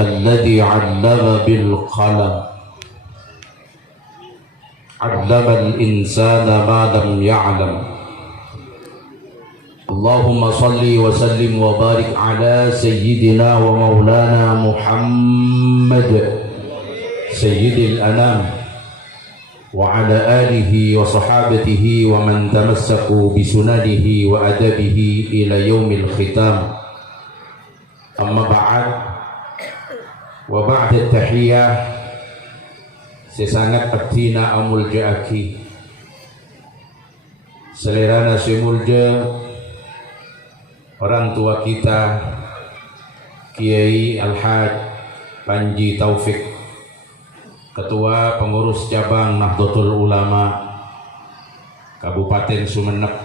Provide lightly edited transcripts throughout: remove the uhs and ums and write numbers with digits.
الذي علم بالقلم علم الإنسان ما لم يعلم. اللهم صل وسلم وبارك على سيدنا ومولانا محمد سيد الأنام وعلى آله وصحابته ومن تمسكوا بسننه وأدبه إلى يوم الختام. أما بعد وبعد التحية sesangat abdina amul ja'aki selerana semulja orang tua kita Kiai Al-Haj Panji Taufik, Ketua Pengurus Cabang Nahdlatul Ulama Kabupaten Sumeneb,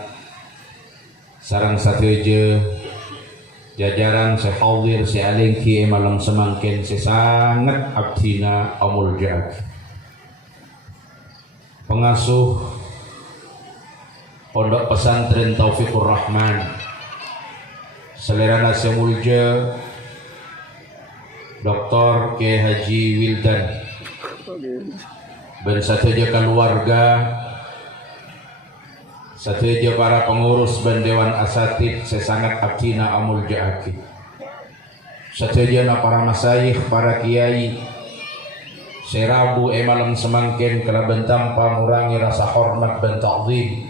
sareng sateuje jajaran sehadir sealengki malang semangkin sesangat abdina amul ja'aki pengasuh Pondok Pesantren Taufikur Rahman, selerana semulja Dr. Kiai Haji Wildan, dan sateja keluarga, sateja para pengurus dan dewan asatid sesangat abdina amul ja'aki, sateja para masyayikh, para kiai serabu malam semangkin kelaban tanpa mengurangi rasa hormat dan ta'zim,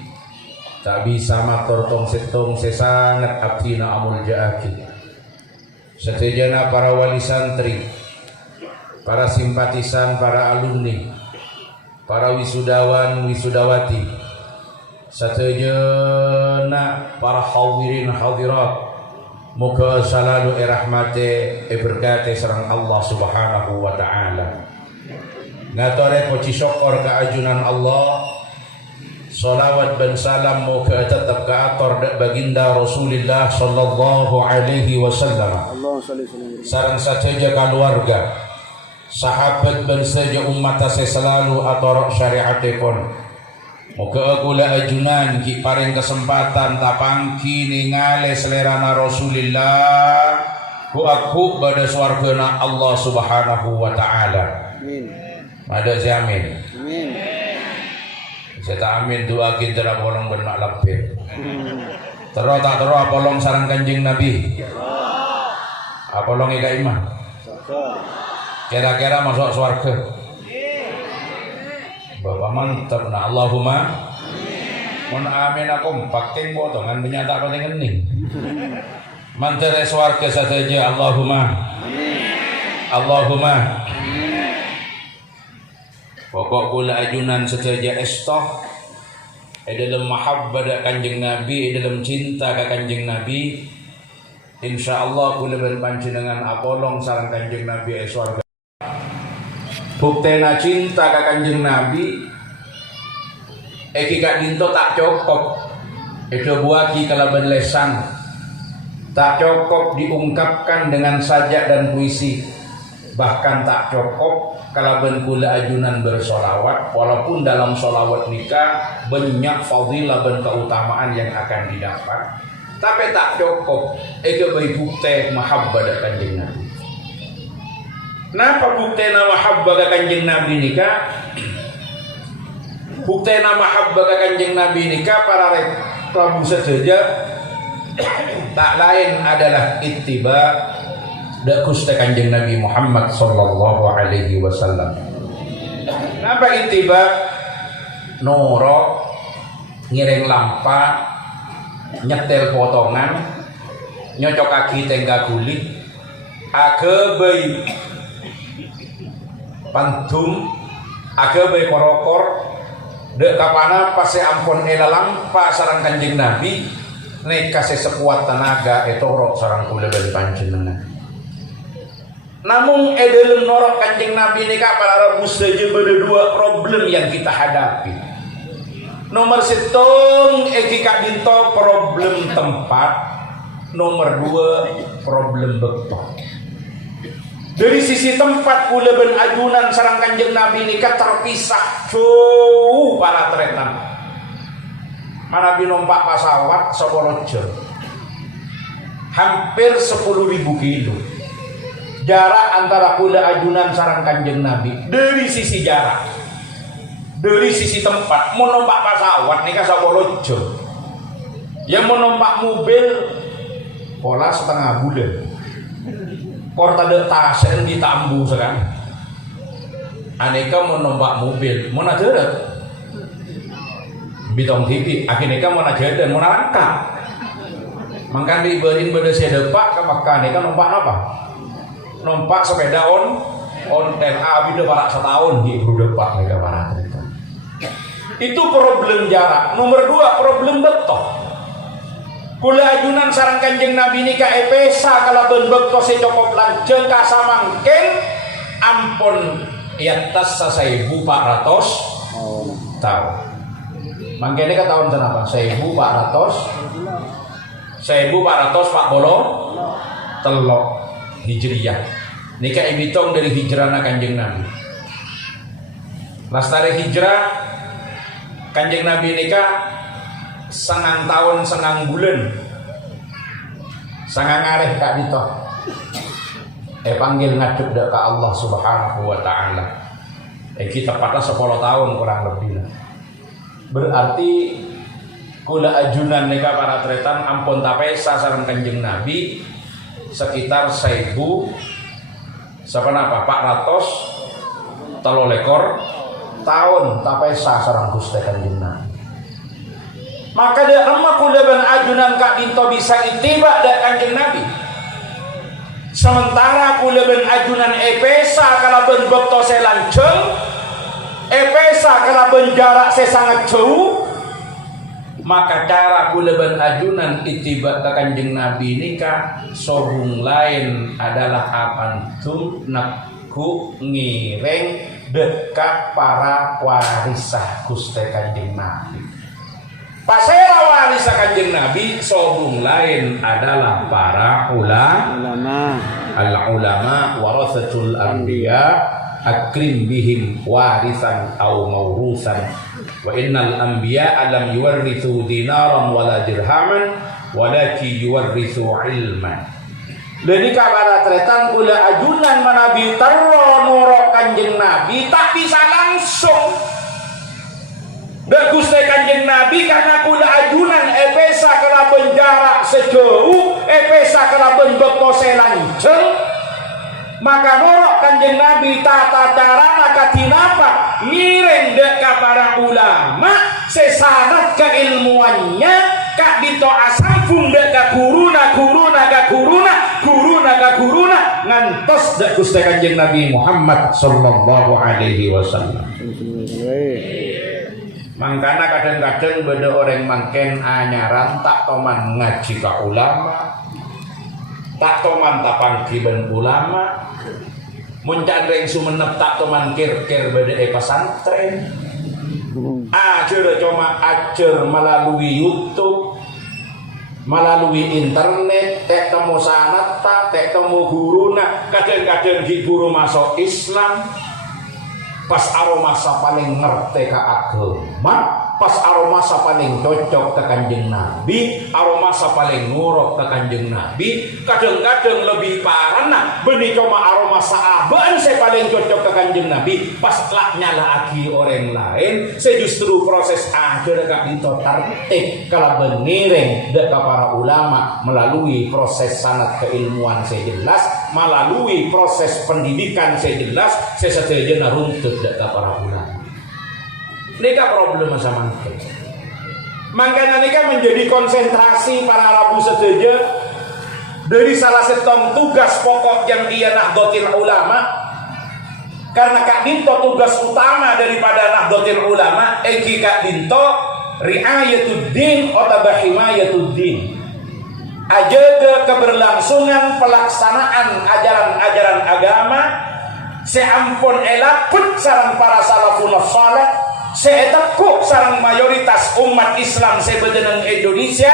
tak bisa matur tong setong sesangat abdina amul ja'aki. Setejana para wali santri, para simpatisan, para alumni, para wisudawan wisudawati, setejana para hadirin hadirat, moga selalu rahmate berkate serang Allah Subhanahu wa taala. Ngatore poci syukur keajunan Allah, salawat dan salam moga tetap ke ator baginda Rasulullah sallallahu alaihi wasallam, sareng saja keluarga, sahabat dan saja umat saya selalu ator syariatipun. Moga kula ajunan ki paring kesempatan tapangki ningale selerana Rasulullah ku aku pada swargana Allah Subhanahu wa taala. Amin. Ada jamin. Amin. Saya amin doa kita bolong bermak lapir. Terus tak terus apolong sarang kanjeng Nabi. Apolong ika imah. Kira-kira masuk surga. Bapak mantap na Allahumma. Mun amin aku pakai potongan menyata paling gening. Mantere surga saja Allahumma. Allahumma. Pokok kula ajunan sejaja estoh dalam mahabbah kanjeng Nabi, dalam cinta ke kanjeng Nabi, insyaallah kula berpanjenengan apolong sareng kanjeng Nabi swarga. Buktena cinta ke kanjeng Nabi kak dinto tak cukup buaki kalaban lesan, tak cukup diungkapkan dengan sajak dan puisi, bahkan tak cukup kalaban kula ajunan bersolawat, walaupun dalam solawat nikah banyak fadilah dan keutamaan yang akan didapat, tapi tak cukup bayi bukti mahabbah kanjeng Nabi. Kenapa bukti mahabbah kanjeng Nabi nikah? Bukti mahabbah kanjeng Nabi nikah para prabu saja tak lain adalah ittiba dakusta kanjeng Nabi Muhammad sallallahu alaihi wasallam. Napa ittiba? Noro ngiring lampa, nyetel potongan, nyocok kaki tengga kulit, agebei pantum, agebei korokor, dek kapana pase ampun elalampa sarang kanjeng Nabi, nek kasih sekuat tenaga etorok sarang kula dan panjenengan. Namun dalam norok kanjeng Nabi ini para rebus saja ada dua problem yang kita hadapi. Nomor setong kak dinto problem tempat, nomor dua problem betul. Dari sisi tempat kula ben ajunan sarang kanjeng Nabi ini terpisah jauh para tretan. Mana binompak pesawat Soporojo hampir 10.000 kilo. jarak antara kula ajunan sareng Kanjeng Nabi dari sisi jarak, dari sisi tempat. Mau numpak pesawat nika 10 jam, yang mau numpak mobil pola setengah bulan. Kor tade tasen di Tambu sekarang. Aneka mau numpak mobil, mau najaret bitong TV, akhirnya mau najaret mau narangka. Mangkan diberin pada sedepak ke Mekah neka numpak apa? Numpak sepeda ontel abi barak setahun di depak neka barat. Itu problem jarak. Nomor 2 problem betok. Kula ajunan sareng Kanjeng Nabi nika epesa kalaben bekto secokop lanceung ka samangken ampun yatas 1.400 tahun. Mangkene ka tahun kenapa? 1400 telok Hijriyah. Nika imitong dari hijrahna Kanjeng Nabi. Lastare hijrah Kanjeng Nabi nika 9 tahun 9 bulan. 9 areh kak dito. Panggil ngadep dak ka Allah Subhanahu wa taala. Kita patah 10 tahun kurang lebih lah. Berarti kula ajunan nika para tretan ampun tapesa sareng Kanjeng Nabi sekitar 1000 siapa napa 400 tahun tapesa sareng Gusti Kanjeng Nabi. Maka dia remah kula ban ajunan kak dinto bisa itibak dak Kanjeng Nabi. Sementara kula ben ajunan epesa kalaben bekto se lanceung, epesa kalaben jarak se sangat jauh, maka cara kula ben ajunan itibak ka Kanjeng Nabi nika sobung lain adalah apantum nakku ngireng dekat para warisah Gusti Kanjeng Nabi. Pasera warisah Kanjeng Nabi sobung lain adalah para ulama. Al-ulama warasatul anbiya akrim bihim warisan au maurusan. Wa innal anbiya lam yuwarrithu dinaran wala dirhaman walakin yuwarrithu ilman. Jadi kabar tretan kula ajunan manabi terro nurok Kanjeng Nabi tak bisa langsung. Dak Gusti Kanjeng Nabi karena kula ajunan epesa kalaben jarak sejauh, epesa kalaben bekto selanceng, maka norok Kanjeng Nabi tata cara maka tinapa ngiring dek ka para ulama sesanad keilmuannya kak dito asambung dek ka guruna ngantos dek Gusti Kanjeng Nabi Muhammad sallallahu alaihi wasallam. Mangkana kadang-kadang beda orang mangken anyaran tak toman ngaji ka ulama, tak toman tapangki ben ulama, muncan reng sumenep tak toman kir-kir beda pesantren. Ajar cuma ajar melalui YouTube, melalui internet, tek temu sanata, tek temu guruna, kadang-kadang di guru masuk Islam. Pas aroma sa paling ngerti ka agama, pas aroma sa paling cocok ke Kanjeng Nabi, aroma sa paling ngurok ke Kanjeng Nabi, kadang-kadang lebih parah nah benih cuma aroma saabaan saya paling cocok ke Kanjeng Nabi, pas lah nyala lagi orang lain, saya justru proses akhir kak dinto tertib kalau benireng dek para ulama melalui proses sanad keilmuan saya jelas, melalui proses pendidikan saya jelas, saya setuju runtut dek para ulama. Nika problem sama kita. Makanya nika menjadi konsentrasi para Rabu sedaja dari salah setong tugas pokok yang dia Nahdlatul Ulama. Karena Kak Dinto tugas utama daripada Nahdlatul Ulama eki Kak Dinto riayatuddin atau himayatuddin. Ajaga keberlangsungan pelaksanaan ajaran-ajaran agama seampun elapun sareng para salafun saleh, seetekuk sareng mayoritas umat Islam sebedeneng Indonesia,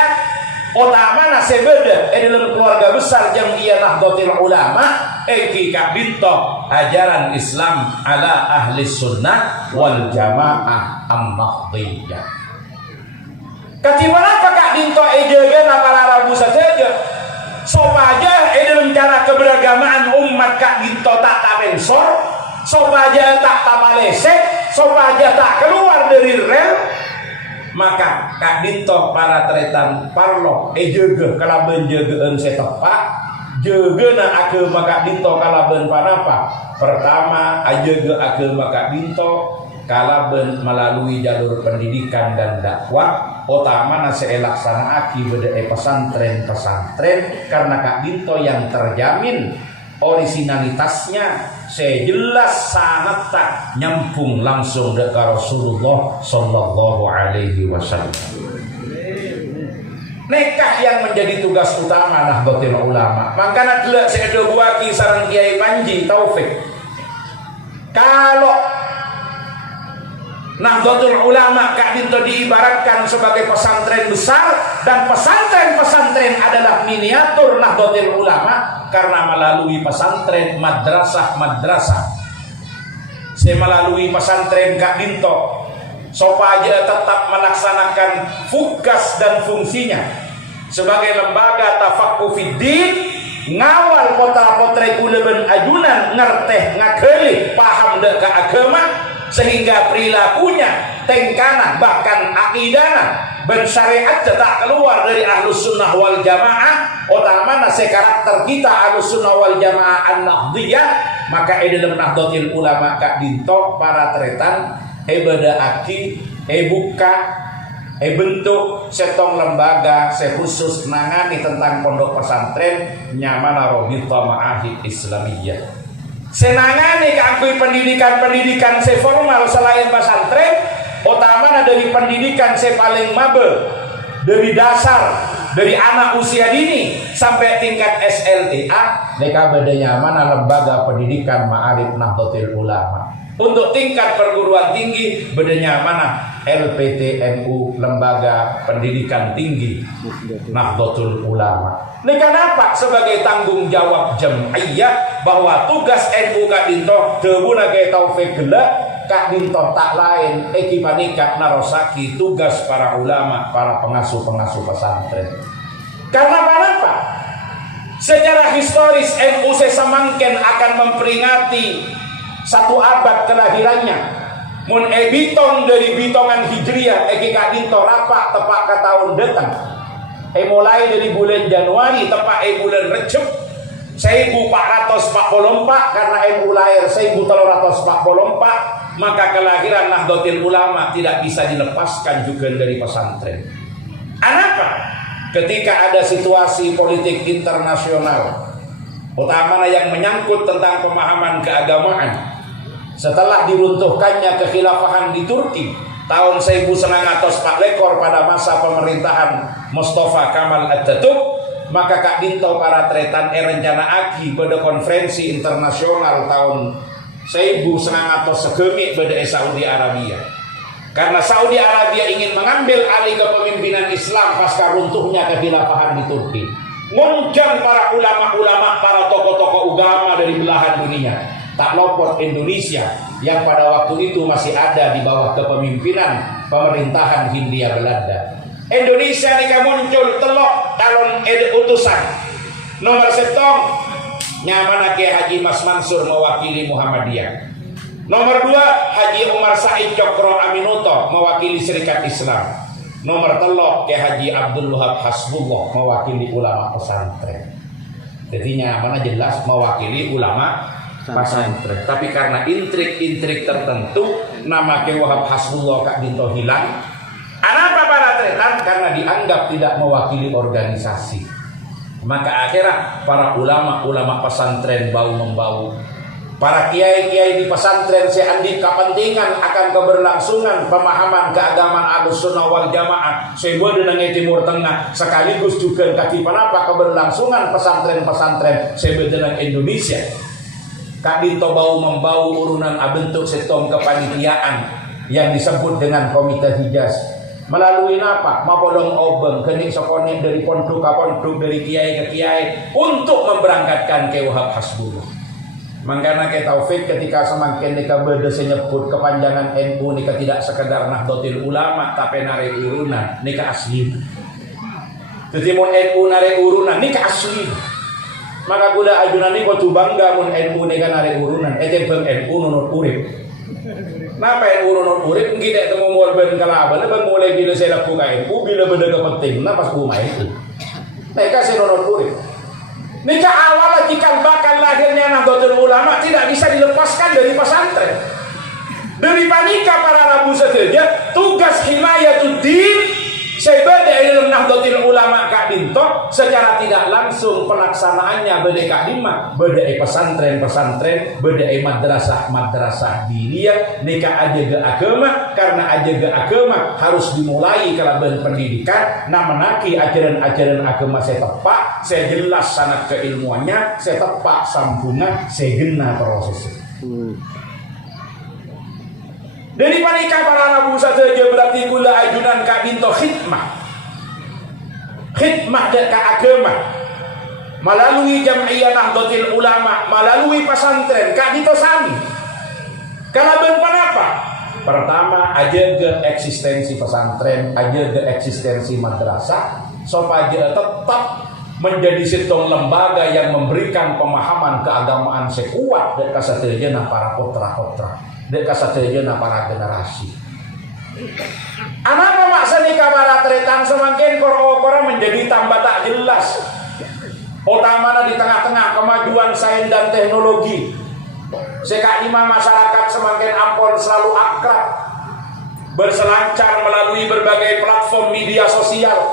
utamana sebeda dalam keluarga besar yang ia Nahdlatul Ulama, eki Kak Dinto ajaran Islam ala ahli sunnah wal jamaah an-nahdliyah. Katimbang apa Kak Dinto ejaga para Rabu saja, sopaja dalam cara keberagamaan umat umat Kak Dinto tak mensor, sopaja tak tamalesek, sopaja tak keluar dari rel, maka Kak Dinto para tretan parlo jaga kalaben jagaan setepak jaga na agama Kak Dinto kalaben panapa. Pertama jaga agama Kak Dinto kalaben melalui jalur pendidikan dan dakwah. Utama nase laksanaaki beda pesantren karena Kak Dinto yang terjamin originalitasnya sejelas sangat tak nyambung langsung dengan Rasulullah Sallallahu Alaihi Wasallam. Nekah yang menjadi tugas utama Nahdlatul Ulama. Makanya dulu saya buaki sareng Kiai Panji Taufik. Kalau Nahdlatul Ulama Kak Dinto diibaratkan sebagai pesantren besar, dan pesantren-pesantren adalah miniatur Nahdlatul Ulama karena melalui pesantren madrasah. Saya melalui pesantren Kak Dinto supaya tetap melaksanakan tugas dan fungsinya sebagai lembaga tafaqquh fiddin, ngawal kota-kota kuleben ajunan ngerteh ngakeli paham dek ke agama sehingga perilakunya tengkana bahkan akidana bersyariat tak keluar dari Ahlus Sunnah wal Jamaah. Utama nase karakter kita Ahlus Sunnah wal Jamaah an-Nahdliyah, maka dalam Nahdlatul Ulama Kak Dinto para tretan beda aki buka bentuk setong lembaga khusus nangani tentang pondok pesantren nyamana Robita Ma'ahid Islamiyah. Senangane keakui pendidikan formal selain pesantren, utama dari pendidikan paling mabel dari dasar, dari anak usia dini sampai tingkat SLTA. Mereka bedanya mana lembaga pendidikan Ma'arif Nahdlatul Ulama. Untuk tingkat perguruan tinggi bedanya mana LPTNU, lembaga pendidikan tinggi Nahdlatul Ulama. Ini kenapa sebagai tanggung jawab jam'iyah bahwa tugas NU Kak Dinto debuna ke taufik gelak Kak Dinto tak lain ekipanika narosaki tugas para ulama, para pengasuh-pengasuh pesantren. Karena apa? Secara historis NU sesamangken akan memperingati 1 abad kelahirannya. Mun bitong dari bitongan hijriah Kak Dinto rapak tepak ke tahun datang. Mulai dari bulan Januari tepat bulan Recep 1444 karena lahir 1344, maka kelahiran Nahdlatul Ulama tidak bisa dilepaskan juga dari pesantren. Kenapa? Ketika ada situasi politik internasional, utamanya yang menyangkut tentang pemahaman keagamaan, setelah diruntuhkannya kekhilafahan di Turki tahun 1904 pada masa pemerintahan Mustafa Kamal Atatürk, maka Kak Dinto para tretan rencana aki pada konferensi internasional tahun 1909 pada Saudi Arabia. Karena Saudi Arabia ingin mengambil alih kepemimpinan Islam pasca runtuhnya kekhilafahan di Turki. Ngundang para ulama-ulama, para tokoh-tokoh agama dari belahan dunia. Tak luput Indonesia yang pada waktu itu masih ada di bawah kepemimpinan pemerintahan Hindia Belanda. Indonesia nih muncul telok calon utusan nomor setong nyamana Kiai Haji Mas Mansur mewakili Muhammadiyah. Nomor 2 Haji Umar Said Cokro Aminuto mewakili Serikat Islam. Nomor 3 Kiai Haji Abdul Wahab Hasbullah mewakili ulama pesantren. Jadi nyamana jelas mewakili ulama pesantren. Tapi karena intrik-intrik tertentu nama Kiai Wahab Hasbullah Kak Dinto hilang. Kenapa para tretan? Karena dianggap tidak mewakili organisasi. Maka akhirnya para ulama-ulama pesantren bau-membau. Para kiai-kiai di pesantren seandik kepentingan akan keberlangsungan pemahaman keagamaan Ahlus Sunnah wal Jamaah sehingga dengan Timur Tengah sekaligus juga kaki panapa keberlangsungan pesantren-pesantren sehingga dengan Indonesia. Kak Dinto bau-membau urunan bentuk setong kepanitiaan yang disebut dengan Komite Hijaz. Melalui apa? Mapodong obeng kening sokonin dari pondok ke pondok, dari kiai ke kiai untuk memberangkatkan Kiai Wahab Hasbullah. Mangkana Kiai Taufik ketika semakin nika beda senyebut kepanjangan NU nika tidak sekedar Nahdlatul Ulama tapi nare urunan nika asli. Jadi mun NU nare urunan nika asli. Maka gula ajunan ini kau bangga mun NU ni kan ada urunan. Bang NU nunut urip. Napa NU nunut urip? Kita temu mulai ben kalaban, ben mulai bila saya lakukan NU bila benda penting. Napa semua itu? Mereka saya nunut urip. Nika awal cikal bakal lahirnya Nahdlatul Ulama tidak bisa dilepaskan dari pesantren. Dari panika para rabu saja tugas himayatuddin sebeda dalam Nahdlatul Ulama Kak Dinto secara tidak langsung pelaksanaannya beda Kak Dima, beda pesantren, beda madrasah diniyah, nika aja ke agama karena aja ke agama harus dimulai kalau pendidikan, menaki ajaran-ajaran agama saya tepat, saya jelas sanad keilmuannya, saya tepat sambungan, saya gena prosesnya. Dari panika para nabu saja berarti gula ajunan Kak Dinto khidmah dan agama melalui Jam'iyah Nahdlatul Ulama, melalui pesantren Kak Dinto sami. Karena apa? Pertama aja ke eksistensi pesantren, aja ke eksistensi madrasah, supaya tetap menjadi sitong lembaga yang memberikan pemahaman keagamaan sekuat dan kasateujeuna para putra-putra. Dekat satejeuna para generasi. Anapa maksa nikah para tretan semakin koro-koro menjadi tambah tak jelas. Utamanya di tengah-tengah kemajuan sains dan teknologi. Sekadima masyarakat semakin ampun selalu akrab berselancar melalui berbagai platform media sosial.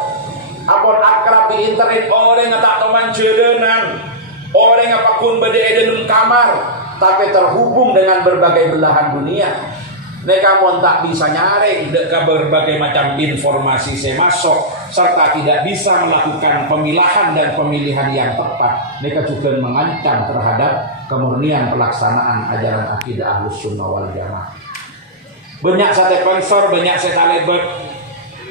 Ampun akrab di internet orang yang tak teman jedenan, orang yang apapun beda dalam kamar. Tapi terhubung dengan berbagai belahan dunia. Mereka pun tak bisa nyaring ke berbagai macam informasi saya masuk, serta tidak bisa melakukan pemilahan dan pemilihan yang tepat. Mereka juga mengancam terhadap kemurnian pelaksanaan ajaran akidah Ahlus Sunnah wal Jamaah. Banyak saya sponsor, banyak saya talebet.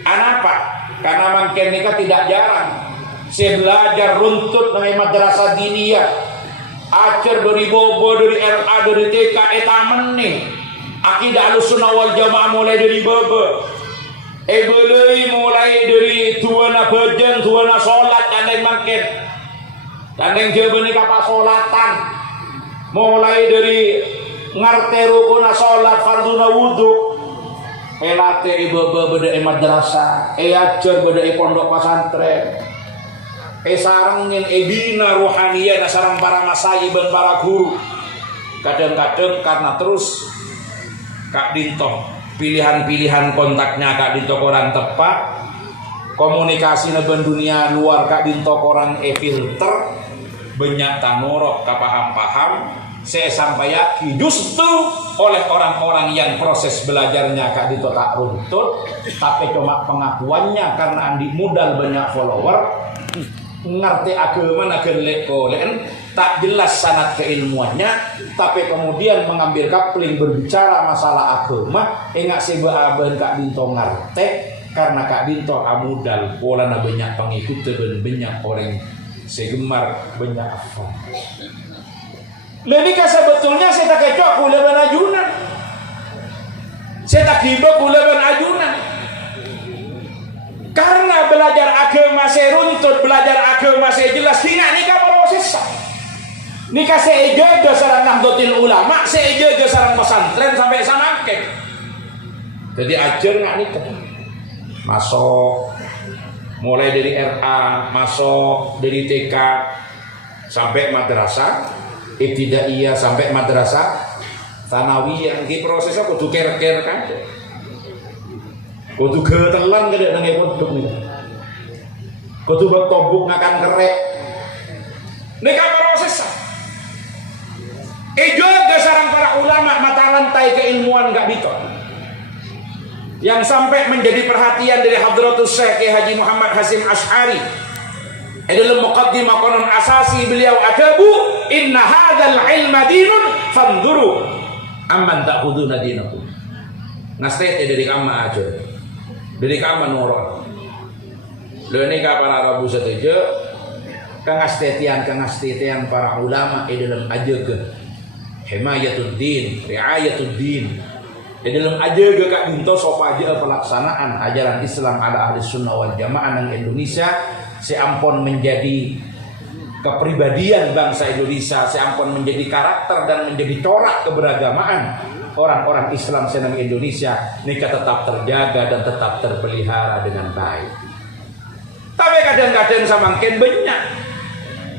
Kenapa? Karena mungkin mereka tidak jarang saya belajar runtut dengan madrasah diniyah. Acer dari bobo, dari RA, dari TK, etamen nih. Akidah Ahlus Sunnah wal Jamaah mulai dari bobo. Belai mulai dari tuana bejeng, tuana sholat, tandeng makin. Tandeng jawaban ini kapal sholatan. Mulai dari ngerti rukuna sholat, farduna wudhu. Elate bobo beda madrasah, acer beda pondok pesantren. Sarangin bina rohaniyah sarang para masai dan para guru. Kadang-kadang karena terus Kak Dinto pilihan-pilihan kontaknya Kak Dinto korang tepat, komunikasi dengan dunia luar Kak Dinto korang filter, banyak tanorok kapaham-paham. Saya sampai yakin justru oleh orang-orang yang proses belajarnya Kak Dinto tak runtut, tapi cuma pengakuannya karena andi modal banyak follower, ngerti agama nagelek-kolen, tak jelas sanad keilmuannya, tapi kemudian mengambil kapling berbicara masalah agama, enggak sebe-aben Kak Dinto ngerti, karena Kak Dinto amudal pola banyak pengikut dan banyak orang segemar banyak apa. Lebih sebetulnya saya tak kecok kuleban ajunan, saya tak kibok kuleban ajunan. Karena belajar agama saya runtut, belajar agama saya jelas, tidak nikah proses. Nikah saya jaga sarang Nahdlatul Ulama, saya jaga sarang pesantren sampai sanaken. Jadi ajar nggak nikah. Masuk mulai dari RA, masuk dari TK sampai madrasah, ibtidaiyah sampai madrasah tsanawiyah. Ini prosesnya kudu ker-ker kan. Kudu getelan gede nang pondok nih. Kudu bertobuk ngakan kerek. Nika proses. Juga sarang para ulama mata rantai keilmuan gak biton. Yang sampai menjadi perhatian dari Hadratus Syekh Haji Muhammad Hasyim Asy'ari. Dalam muqaddimah qanon asasi beliau adabu inna hadzal ilma dinun fanzuru amman ta'khuduna dinakum. Nasihat dari kama aja. Dari kama nurut. Lho nika para rabu sateje kangastetian para ulama dalam ajaga himayatuddin, riayatuddin. Dalam ajaga Kak Dinto sopaja pelaksanaan ajaran Islam ada ahli sunnah wal jamaah di Indonesia seampun menjadi kepribadian bangsa Indonesia seampun menjadi karakter dan menjadi corak keberagamaan orang-orang Islam senang Indonesia nikah tetap terjaga dan tetap terpelihara dengan baik. Tapi kadang-kadang samangkin banyak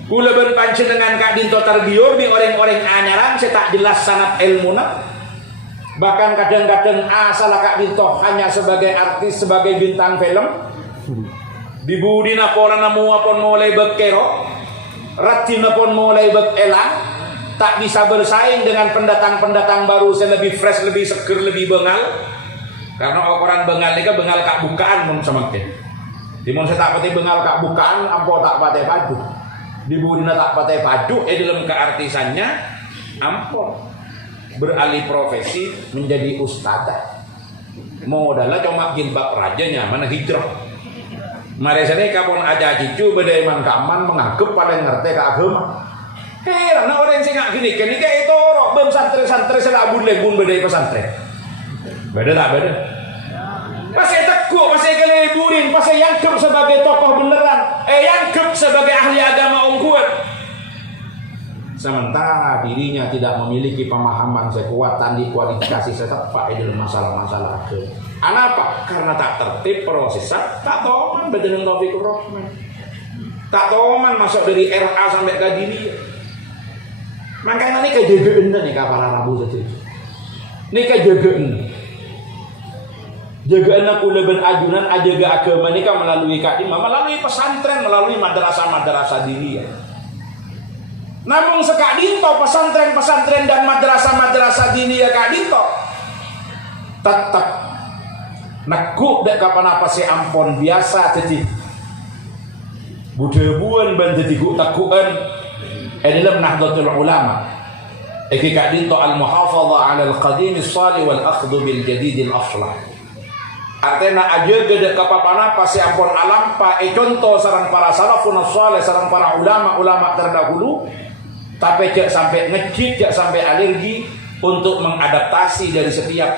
kula berpancing dengan Kak Dinto tergiur di orang-orang anyaran saya tak jelas sanat ilmuna. Bahkan kadang-kadang asal Kak Dinto hanya sebagai artis, sebagai bintang film. Dibudina pora namu apon mulai bekero, ratina pun mulai bekelang, tak bisa bersaing dengan pendatang-pendatang baru yang lebih fresh, lebih seger, lebih bengal. Karena orang bengal ini kan bengal kak bukaan mun semakin. Dimon saya tak pati bengal kak bukaan, ampo tak pakai padu. Dibudina tak pakai padu, dalam keartisannya ampo beralih profesi menjadi ustadzah. Modalnya cuma jilbab rajanya, mana hijrah. Mari sini kapon aja cicu beda iman kaman menganggap paling ngerti ke agama. Heran orang sih nggak gini kayak itu orang bem santri selabun lebun beda pesantren. Beda tak beda. Pasai teguh, pasai keliburin, pasai yangkep sebagai tokoh beneran, yangkep sebagai ahli agama ungguan. Sementara dirinya tidak memiliki pemahaman sekuatan di kualifikasi setepat dalam masalah-masalah agama. Kenapa? Karena tak tertib prosesnya, tak toman badan Taufikur Rahman, tak toman masuk dari RA sampai ke diri. Makanya ini kejagaan nih kapal Rabu saja. Ini kejagaan. Jagaan aku leben ajunan ajaga agama ini kan melalui kadima, melalui pesantren, melalui madrasah-madrasah diri. Namun Kak Dinto pesantren-pesantren dan madrasah-madrasah dini ya Kak Dinto tetap nekuk dek kapan apa sih ampon biasa jadi budebuan ban jadi guk takuan dalam Nahdlatul Ulama iki Kak Dinto al-muhafadhah 'ala al-qadim as-salih wal akhdhu bil jadid al-aflah. Artinya aja gede kapan apa sih ampon alam pa contoh sarang para salafun salih sarang para ulama-ulama terdahulu. Tapi jangan sampai ngecit, jangan sampai alergi untuk mengadaptasi dari setiap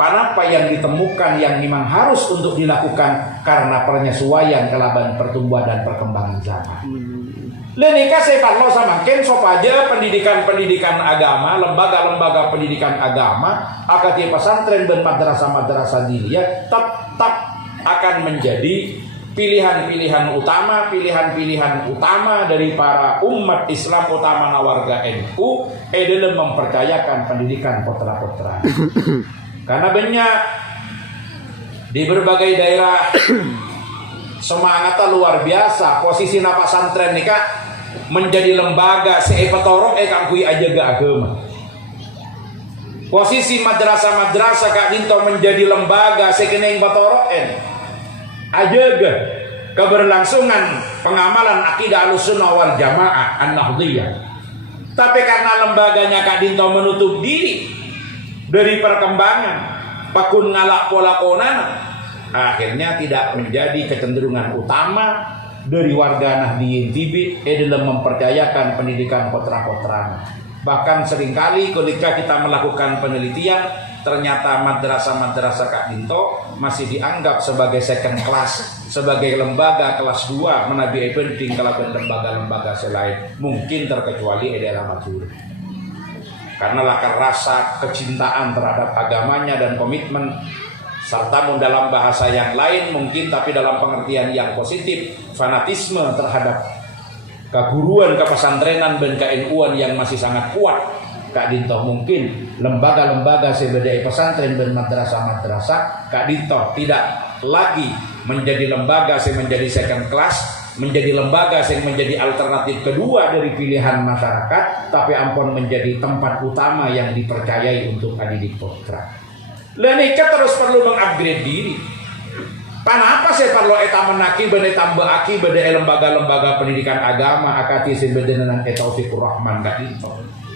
panapa yang ditemukan yang memang harus untuk dilakukan karena penyesuaian kelaban pertumbuhan dan perkembangan zaman. Lenika saya parlo sama ken sopaja pendidikan agama, lembaga-lembaga pendidikan agama, akati pesantren dan madrasah-madrasah diniyah tetap akan menjadi pilihan-pilihan utama dari para umat Islam utama warga NU dalam mempercayakan pendidikan putra-putra. Karena banyak di berbagai daerah semangatnya luar biasa. Posisi napa santren nih Kak menjadi lembaga seepatorok kangkui aja ke agama. Posisi madrasah-madrasah Kak Dinto menjadi lembaga sekeneng patorok ajaga keberlangsungan pengamalan akidah Ahlussunnah wal Jamaah An-Nahdliyah. Tapi karena lembaganya Kak Dinto menutup diri dari perkembangan pakun ngalak pola konana, akhirnya tidak menjadi kecenderungan utama dari warga Nahdliyin Tibet dalam mempercayakan pendidikan putra-putra. Bahkan seringkali ketika kita melakukan penelitian, ternyata madrasah-madrasah Kak Dinto masih dianggap sebagai second class, sebagai lembaga kelas 2 menabi penting kalau lembaga-lembaga selain, mungkin terkecuali daerah Madura. Karena lakar rasa kecintaan terhadap agamanya dan komitmen, serta dalam bahasa yang lain mungkin tapi dalam pengertian yang positif, fanatisme terhadap keguruan, kepesantrenan dan ke-NU-an yang masih sangat kuat. Kak Dinto mungkin lembaga-lembaga sebagai pesantren dan madrasah-madrasah Kak Dinto tidak lagi menjadi lembaga yang menjadi second class, menjadi lembaga yang menjadi alternatif kedua dari pilihan masyarakat, tapi ampun menjadi tempat utama yang dipercayai untuk adidik putra. Lenika terus perlu mengupgrade diri. Kenapa saya perlu eta menaki bade tambah aki bade lembaga-lembaga pendidikan agama akati sebedenan Taufikur Rahman Kak Dinto.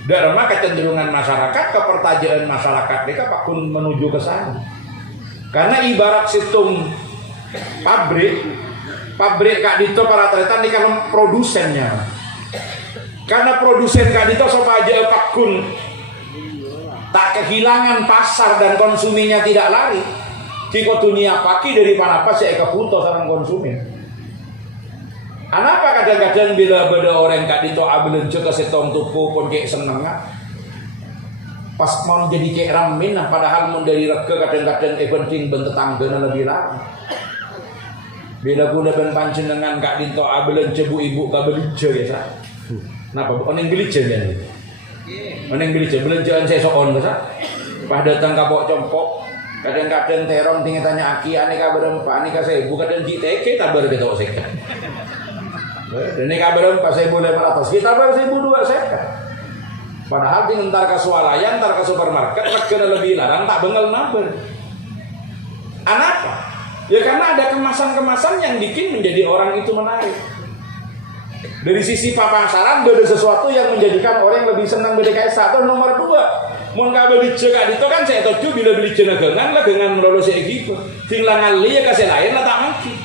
Karena kecenderungan masyarakat, kepertajaan masyarakat mereka pakun menuju ke sana. Karena ibarat situng pabrik Kak Dinto para tretan di kalau produsennya. Karena produsen Kak Dinto sama aja pakun tak kehilangan pasar dan konsumennya tidak lari. Jika dunia paki dari panapa saya keputus sarang konsumen. Kenapa kadang-kadang bila beda orang kak dito abelen juga setong tupu pun kayak seneng pas mau jadi kayak ramin padahal mau dari reka kadang-kadang penting bentetangga lebih larang. Bila guna ben panjenengan kak dito abelen cebu ibu kabelija ya sa. Napa oneng gelija ya. Oneng gelija belanjaan saya sokon sa. Pas datang kapok compok kadang-kadang terong tinggi tanya aki aneka berempat aneka saya bukan dan JTK tabar beto seka. Dan ini kabar pas saya boleh meratus kita baru 1.200 seka. Padahal di ntar ke swalayan, ntar ke supermarket, kena lebih larang tak bengal naber. Kenapa? Ya karena ada kemasan-kemasan yang bikin menjadi orang itu menarik. Dari sisi papasaran ada sesuatu yang menjadikan orang lebih senang BDKS. Satu nomor 2. Mun kabel dicegak itu kan saya tahu bila beli jenagangan lah dengan menolosi gitu. Tinglangan liya kasih lain lah tak mungkin.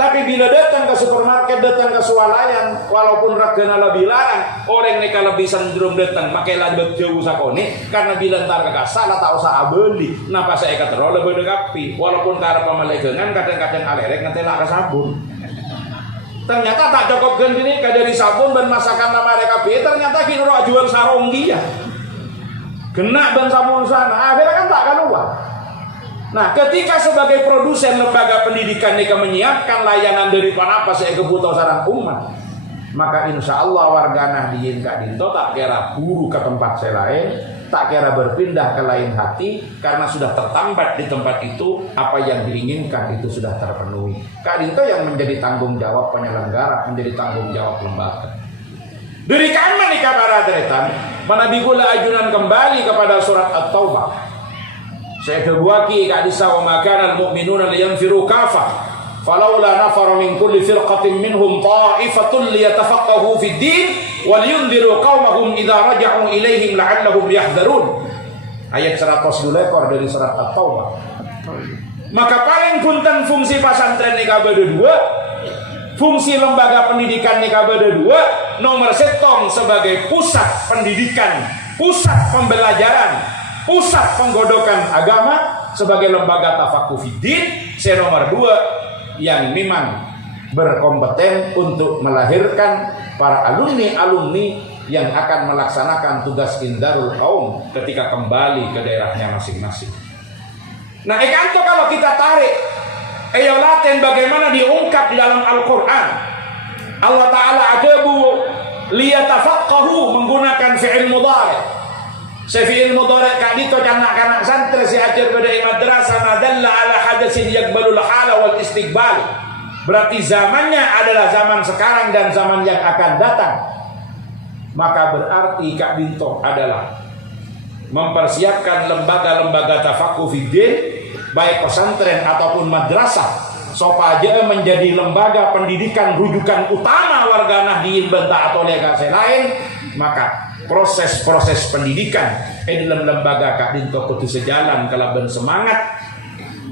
Tapi bila datang ke supermarket, datang ke swalayan, walaupun regana lebih larang, orang mereka lebih cenderung datang pakai lanjut jauh sakone, karena bila ntar ke salah tak usah abeli. Napa saya kata roh lebih dekapi, walaupun karena pemalegengan kadang-kadang alerek ngetelak ke sabun. Ternyata tak cukup gini dari sabun dan masakan nama mereka ternyata kini roh jual sarung dia. Kena dan sabun sana, akhirnya kan tak keluar. Nah, ketika sebagai produsen lembaga pendidikan mereka menyiapkan layanan dari panapa saya kebutuhan sarang umat, maka insya Allah warga Nahdien Kak Dinto tak kira buru ke tempat saya lain, tak kira berpindah ke lain hati, karena sudah tertambat di tempat itu apa yang diinginkan itu sudah terpenuhi. Kak Dinto yang menjadi tanggung jawab penyelenggara, menjadi tanggung jawab lembaga. Dirikan menikah para deretan, manabigula ajunan kembali kepada surat At-Taubah. Saya kebuaki kadisa wa makana al-mu'minuna liyanfiru kafa falaula nafara min kulli firqatin minhum ta'ifatun liyatafaqahu fid din wal yundiru qaumahum idza raja'u ilaihim la'allahum yahdharun. Ayat 102 ekor dari surat At-Taubah. Maka paling punten fungsi pesantren nikah beda 2, fungsi lembaga pendidikan nikah beda 2, nomor setong sebagai pusat pendidikan, pusat pembelajaran, pusat penggodokan agama sebagai lembaga tafakuh fiddin. Saya nomor 2 yang memang berkompeten untuk melahirkan para alumni-alumni yang akan melaksanakan tugas indarul qaum ketika kembali ke daerahnya masing-masing. Nah, ikanto kalau kita tarik ayolaten bagaimana diungkap di dalam Al-Quran, Allah Ta'ala ajabu liyatafaqahu menggunakan fi'il mudhari. Fi'il mudhari Kak Dito kanak-kanak santri si ajar pada madrasah nadalla ala hadasin yakbalul hala wal istiqbal. Berarti zamannya adalah zaman sekarang dan zaman yang akan datang. Maka berarti Kak Dito adalah mempersiapkan lembaga-lembaga tafakuh fiddin baik pesantren ataupun madrasah supaya menjadi lembaga pendidikan rujukan utama warga Nahdien Benta atau legasi lain. Maka proses-proses pendidikan dalam lembaga Kak Dinto kudu sejalan kalaban semangat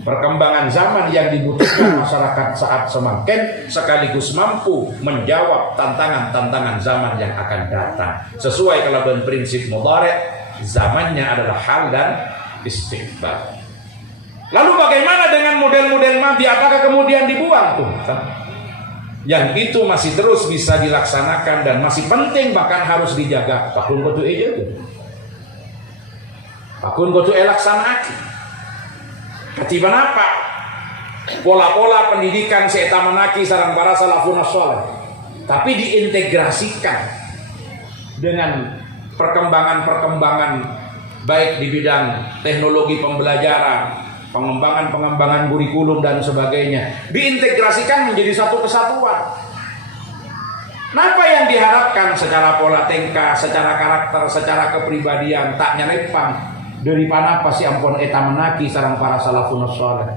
perkembangan zaman yang dibutuhkan masyarakat saat semakin sekaligus mampu menjawab tantangan-tantangan zaman yang akan datang sesuai kalaban prinsip mudhari, zamannya adalah hal dan istiqbal. Lalu bagaimana dengan model-model madi? Apakah kemudian dibuang tuh? Yang itu masih terus bisa dilaksanakan dan masih penting bahkan harus dijaga. Pakun kutu aja tuh. Pakun kutu laksanakan. Ketiban apa? Pola-pola pendidikan saya manaki sarang para salafun sholeh, tapi diintegrasikan dengan perkembangan-perkembangan baik di bidang teknologi pembelajaran, pengembangan kurikulum dan sebagainya, diintegrasikan menjadi satu kesatuan. Apa yang diharapkan secara pola tingkah, secara karakter, secara kepribadian tak nyelepang dari panapa si ampun eta menaki sarang para salafun sholeh.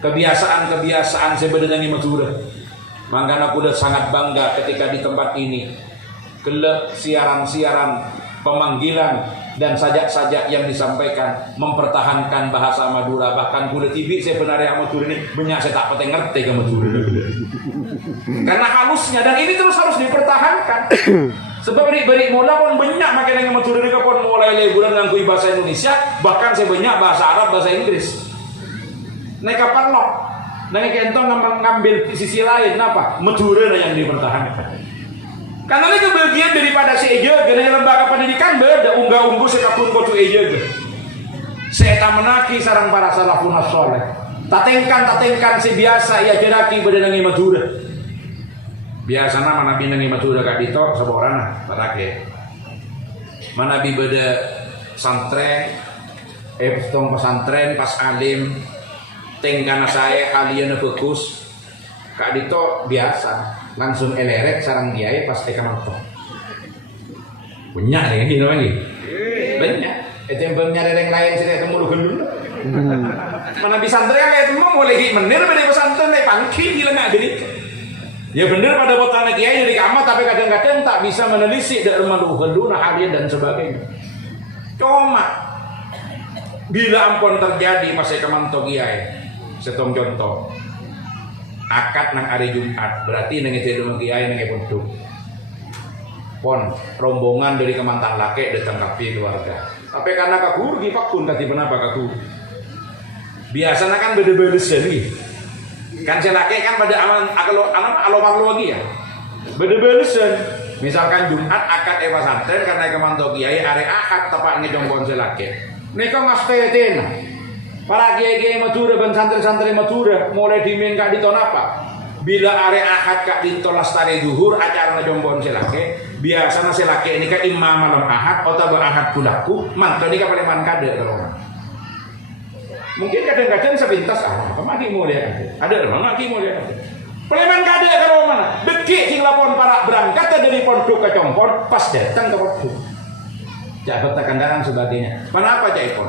Kebiasaan-kebiasaan sebenarnya ini maturah. Mangkana kuda sangat bangga ketika di tempat ini kelak siaran-siaran pemanggilan dan sajak-sajak yang disampaikan mempertahankan bahasa Madura. Bahkan kuda tibi sebenarnya Madura ini banyak saya tak penting ngerti ke Madura karena halusnya, dan ini terus harus dipertahankan. Sebab beri mula pun banyak makin yang Madura ini pun mulai liburan ngangkui bahasa Indonesia, bahkan saya banyak bahasa Arab, bahasa Inggris. Naik kapan loh Nang kentong ngambil sisi lain, kenapa? Madura yang dipertahankan. Karena ini kebagian daripada si Eja, gini lembaga pendidikan beda unggah-ungguh sekapun kotu Eja. Saya menaki sarang para salafun soleh. Tatengkan si biasa ia jeraki beda nangi Madura. Biasa nama Nabi nangi Madura kak dito seborana parake. Manabi beda santren, tong pesantren pas alim. Tengkana saya kalian fokus kak dito biasa langsung elerek sarang dia pas teka manto punya deh gitu lagi banyak itu yang nyari yang lain sih ketemu lu gendul mana bisa santri kayak itu mau lagi menir beda pesantren naik pangki di lengah jadi ya bener pada botana kiai dari kamar tapi kadang-kadang tak bisa menelisik dari malu gendul nah kalian dan sebagainya cuma bila ampun terjadi masih kemanto kiai setong contoh akad nang hari Jumat berarti nang itu dulu kiai nang pondok pon rombongan dari Kemantan Lake datang kapi keluarga tapi karena kagur dipakun kati kenapa kagur biasanya kan beda-beda seni kan selake kan pada alo lagi ya beda-beda sen misalkan Jumat akad ewa santren karena kemanto kiai hari akad tepat ngejongkon selake niko ngastetin para kiai-kiai Madura dan santri-santri Madura mulai dimin kak diton apa? Bila are akad kak dinton lastari duhur acara jombon selake biasanya selake ini kan imam malam ahad atau berahad kulaku mantan ini kan paling mankade kalau mungkin kadang-kadang sepintas maki mulai ada orang maki mulai Peleman kade kalau mana dekik sing lapon para berangkat dari pondok ke compon pas datang ke pondok jabat tekan sebagainya mana apa jaipon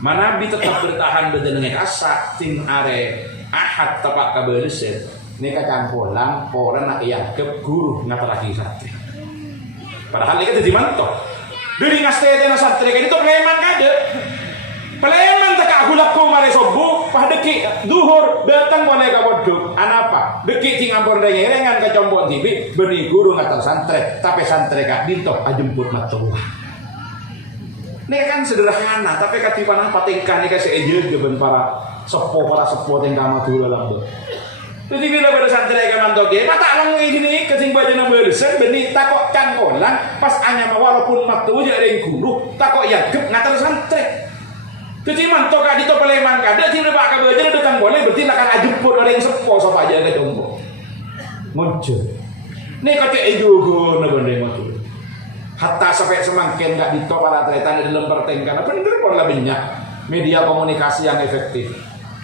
Manabi tetap bertahan dengan asa tim are ahad tepat kabelesen ini kacampulang orang nak yakep guru ngata lagi santri padahal ini jadi mantok dari ngastete santri kan itu peleman kade peleman tak agulak ko mare sobu pah deki duhur datang boleh ke bodok anapa deki ting ampun rengengan ke combon tibi beri guru ngata santri tapi santri kak dintok ajemput matulah ini kan sederhana, tapi katipan apa tingkah ini kasih ejek dengan para sepo tingkah matu dalam tu. Jadi bila pada santri kan mantoge, mata lang ini keting baca nama lesen, benih takok cangkolan, pas anya walaupun matu je ada yang guru, takok yang gep ngatar santri. Jadi mantok adi tu peleman kada, jadi pak kabar je datang boleh, berarti akan ajemput orang yang sepo siapa aja ke jombo. Muncul. Ini kata ego na benda matu. Hatta sampai semakin nggak ditop para atletan di dalam pertengkaran bener pun lebihnya media komunikasi yang efektif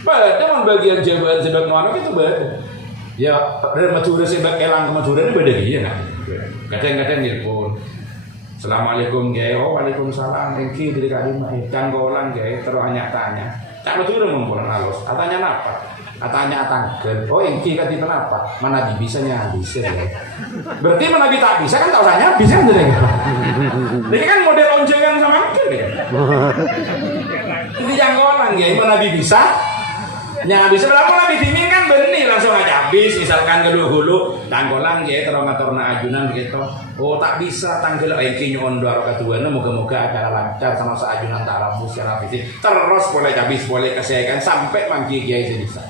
pada bagian jawaban sebab mana itu beda ya dari Madura sebab elang ke Madura ini beda dia kan kadang-kadang telepon Assalamualaikum gaya waalaikumsalam engki dari kalimah canggolan gaya terus tanya cak Madura mempunyai halus katanya apa katanya tangkel engki kati kenapa mana bisanya bisa ya berarti mana tak bisa kan tak usahnya bisa kan jadi kan model onjengan sama angkel ya jadi janggolan ya mana bisa nya bisa berapa nabi dimin kan benih langsung aja habis misalkan kedua hulu tanggolan ya terus ngaturna ajunan begitu tak bisa tanggal engki nyondor keduanya moga-moga acara lancar sama seajunan tak secara fisik terus boleh habis boleh kesehatan sampai mangki kiai bisa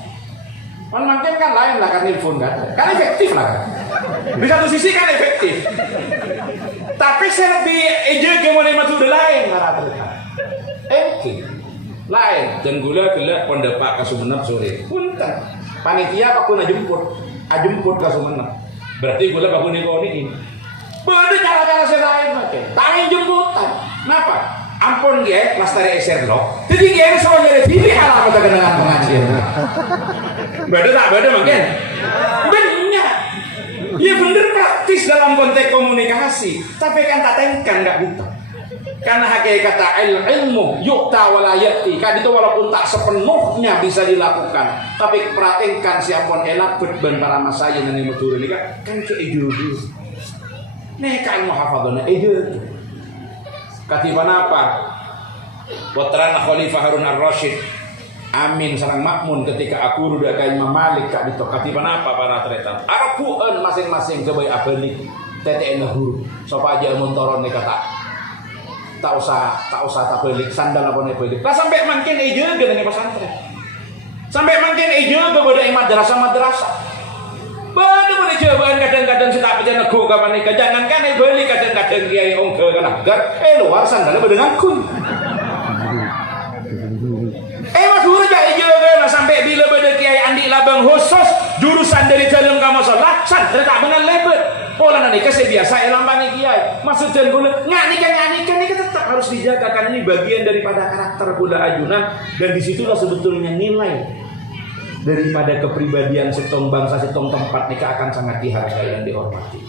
kan makin kan lain lah kan telepon kan efektif lah kan di satu sisi kan efektif tapi saya lebih ejek yang mulai matu lain lah lain dan gula pendepak ke Sumenep sore punten panitia aku ajemput ke Sumenep berarti gula aku ini beda cara-cara saya lain macam tangi jemputan kenapa ampun dia lastari eserlok jadi dia ini soalnya ada pilih alamat dengan pengajian beda tak beda mungkin benar ya bener praktis dalam konteks komunikasi tapi kan tak tengkan nggak gitu karena hakikat ilmu yukta walayati kan itu walaupun tak sepenuhnya bisa dilakukan tapi perhatikan siapapun elak ben para masaya yang Madura ini kan ke ide nih kan muhafadzahnya ide katiban apa putrana Khalifah Harun ar-Rasyid Amin sarang makmun ketika aku udah kayak Imam Malik kak di katiban apa para tretan arapuan masing-masing kebaik abalik tete guru sopa aja montoron nih kata tak usah tak balik sandal apa nih balik lah sampai makin aja dengan pesantren Sampai makin juga pada madrasah. Bener-bener cobaan kadang-kadang kita aja nego kapan nikah. Jangankan beli kadang-kadang kiai ongkel kanagar. Luar sandalnya berdengan kun. Madura jaya juga sampai bila pada kiai andi labang khusus jurusan dari dalam kamu sholat santri tak benar lebet. Pola nikah saya biasa lambangi kiai. Maksud dan gula nggak nikah tetap harus dijaga karena ini bagian daripada karakter gula ajunan dan disitulah sebetulnya nilai daripada kepribadian setong bangsa setong tempat nikah akan sangat dihargai dan dihormati.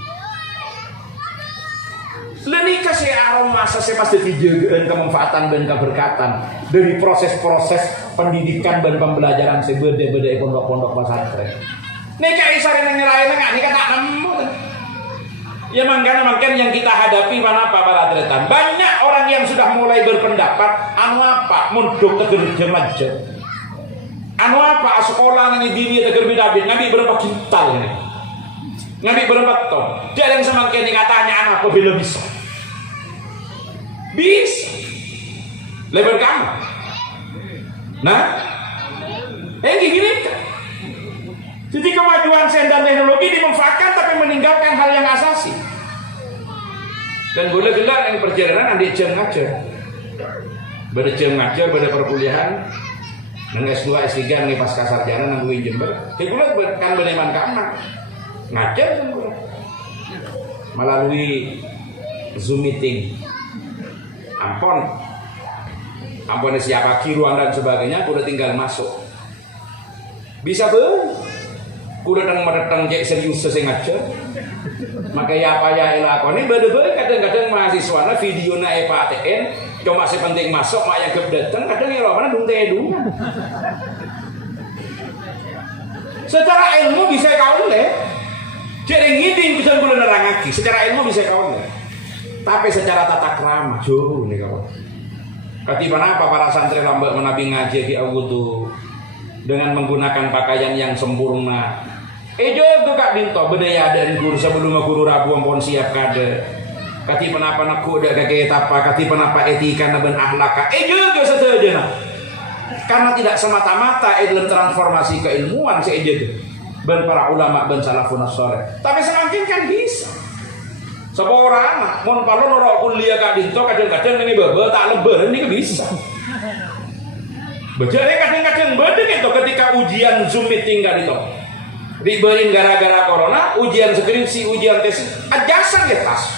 Nikah saya aroma saya pasti dijaga kemanfaatan dan keberkatan dari proses-proses pendidikan dan pembelajaran sebeda-beda pondok-pondok pesantren. Nikah isari nengirain nggak nikah tak nemu. Ya makan yang kita hadapi mana apa para atletan. Banyak orang yang sudah mulai berpendapat anu apa munduk tegerjem aja. Anu apa sekolah ini dini teger bidabit ngabi berapa kintal ini. Ngabi berapa ton. Dia yang semakin katanya anak apa bila bisa. Bisa. Lebar kamu. Nah, gini kan. Jadi kemajuan sains dan teknologi dimanfaatkan tapi meninggalkan hal yang asasi. Dan gula-gula yang perjalanan di jam ngajar. Pada jam ngajar, pada perkuliahan. Nang S2, S3 nang pasca sarjana nang UIN Jember. Gula kan beneman kamar. Ngajar kan gula. Melalui Zoom meeting. Ampun siapa kiruan dan sebagainya, kuda tinggal masuk. Bisa kuda datang cek serius sesengaja. Maka ya apa ya elakoni bade-bade kadang-kadang mahasiswa video na EPATN cuma sepenting masuk mak yang datang kadang ya mana dung tedu. Secara ilmu bisa kau le. Jadi ngiding bisa kulo nerangake. Secara ilmu bisa kau le. Tapi secara tata krama jauh nih kawan. Ketiban apa para santri lambat menabi ngaji di awudu dengan menggunakan pakaian yang sempurna. Juga Kak Dinto bedaya dari guru sebelum guru Rabu ampun siap kade. Katiban apa nak kuda kaki apa katiban apa etika naben akhlak. Juga setuju nah. Karena tidak semata-mata dalam transformasi keilmuan sejaga. Ben para ulama ben salafun saleh. Tapi semakin kan bisa. Seorang anak, mon parlo norok kuliah Kak Dinto kadang-kadang ini bebe tak lebar ini bisa. Bejane kadang-kadang bedeng itu ketika ujian Zoom meeting Kak Dinto. Diberin gara-gara corona, ujian skripsi, ujian tesis, ajasan ya tas.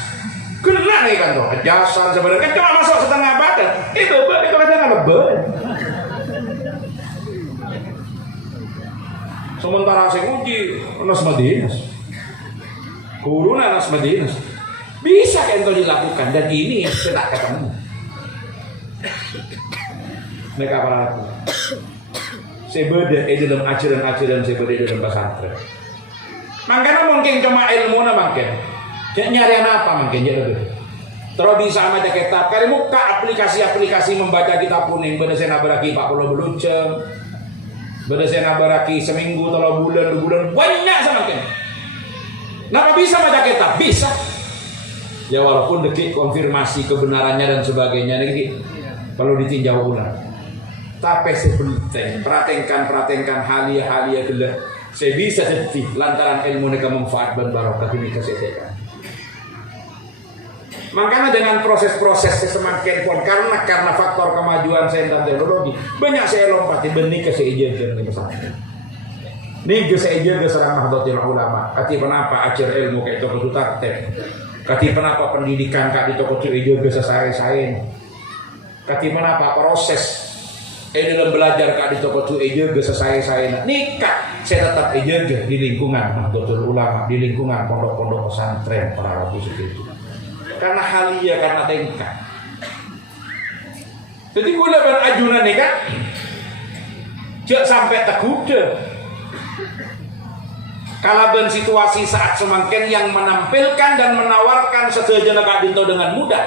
Kena nih kan tuh, ajasan sebenarnya kan cuma masuk setengah badan. Itu kadang lebar. Sementara saya uji Nas Madinas. Kuruna Nas Madinas. Bisa kan itu dilakukan dan ini saya tak ketemu. Mereka para saya beda dalam ajaran-ajaran saya beda dalam pesantren. Makanya mungkin cuma ilmu na mungkin. Nyari apa mungkin jadi. Terus bisa sama kitab. Kali muka aplikasi-aplikasi membaca kitab kuning. Beda saya nabaraki 40 belucem. Beda saya nabaraki seminggu, 3 bulan, 2 bulan banyak sama mungkin. Kenapa bisa baca kitab? Bisa. Ya walaupun detik konfirmasi kebenarannya dan sebagainya ini perlu ditinjau ulang. Tapi sebentar perhatikan halia gelah. Saya bisa detik lantaran ilmu mereka manfaat dan barokah ini kesehatan. Makanya dengan proses-proses semakin pun karena faktor kemajuan sains dan teknologi banyak saya lompati benih kesehatan dan pesantren. Nih kesehatan serang Nahdlatul Ulama. Kati kenapa ajar ilmu kayak itu kesutarten. Kati kenapa pendidikan kak di toko cuy juga sesare-sain. Kati kenapa proses dalam belajar kak di toko cuy juga sesare-sain. Nikah saya tetap juga di lingkungan Nahdlatul Ulama, di lingkungan pondok-pondok pesantren para rabu segitu. Karena halia karena tingkat. Jadi gula berajunan nih kan, jangan sampai tergoda. Kalaban situasi saat semakin yang menampilkan dan menawarkan sejajar Kak Dinto dengan mudah.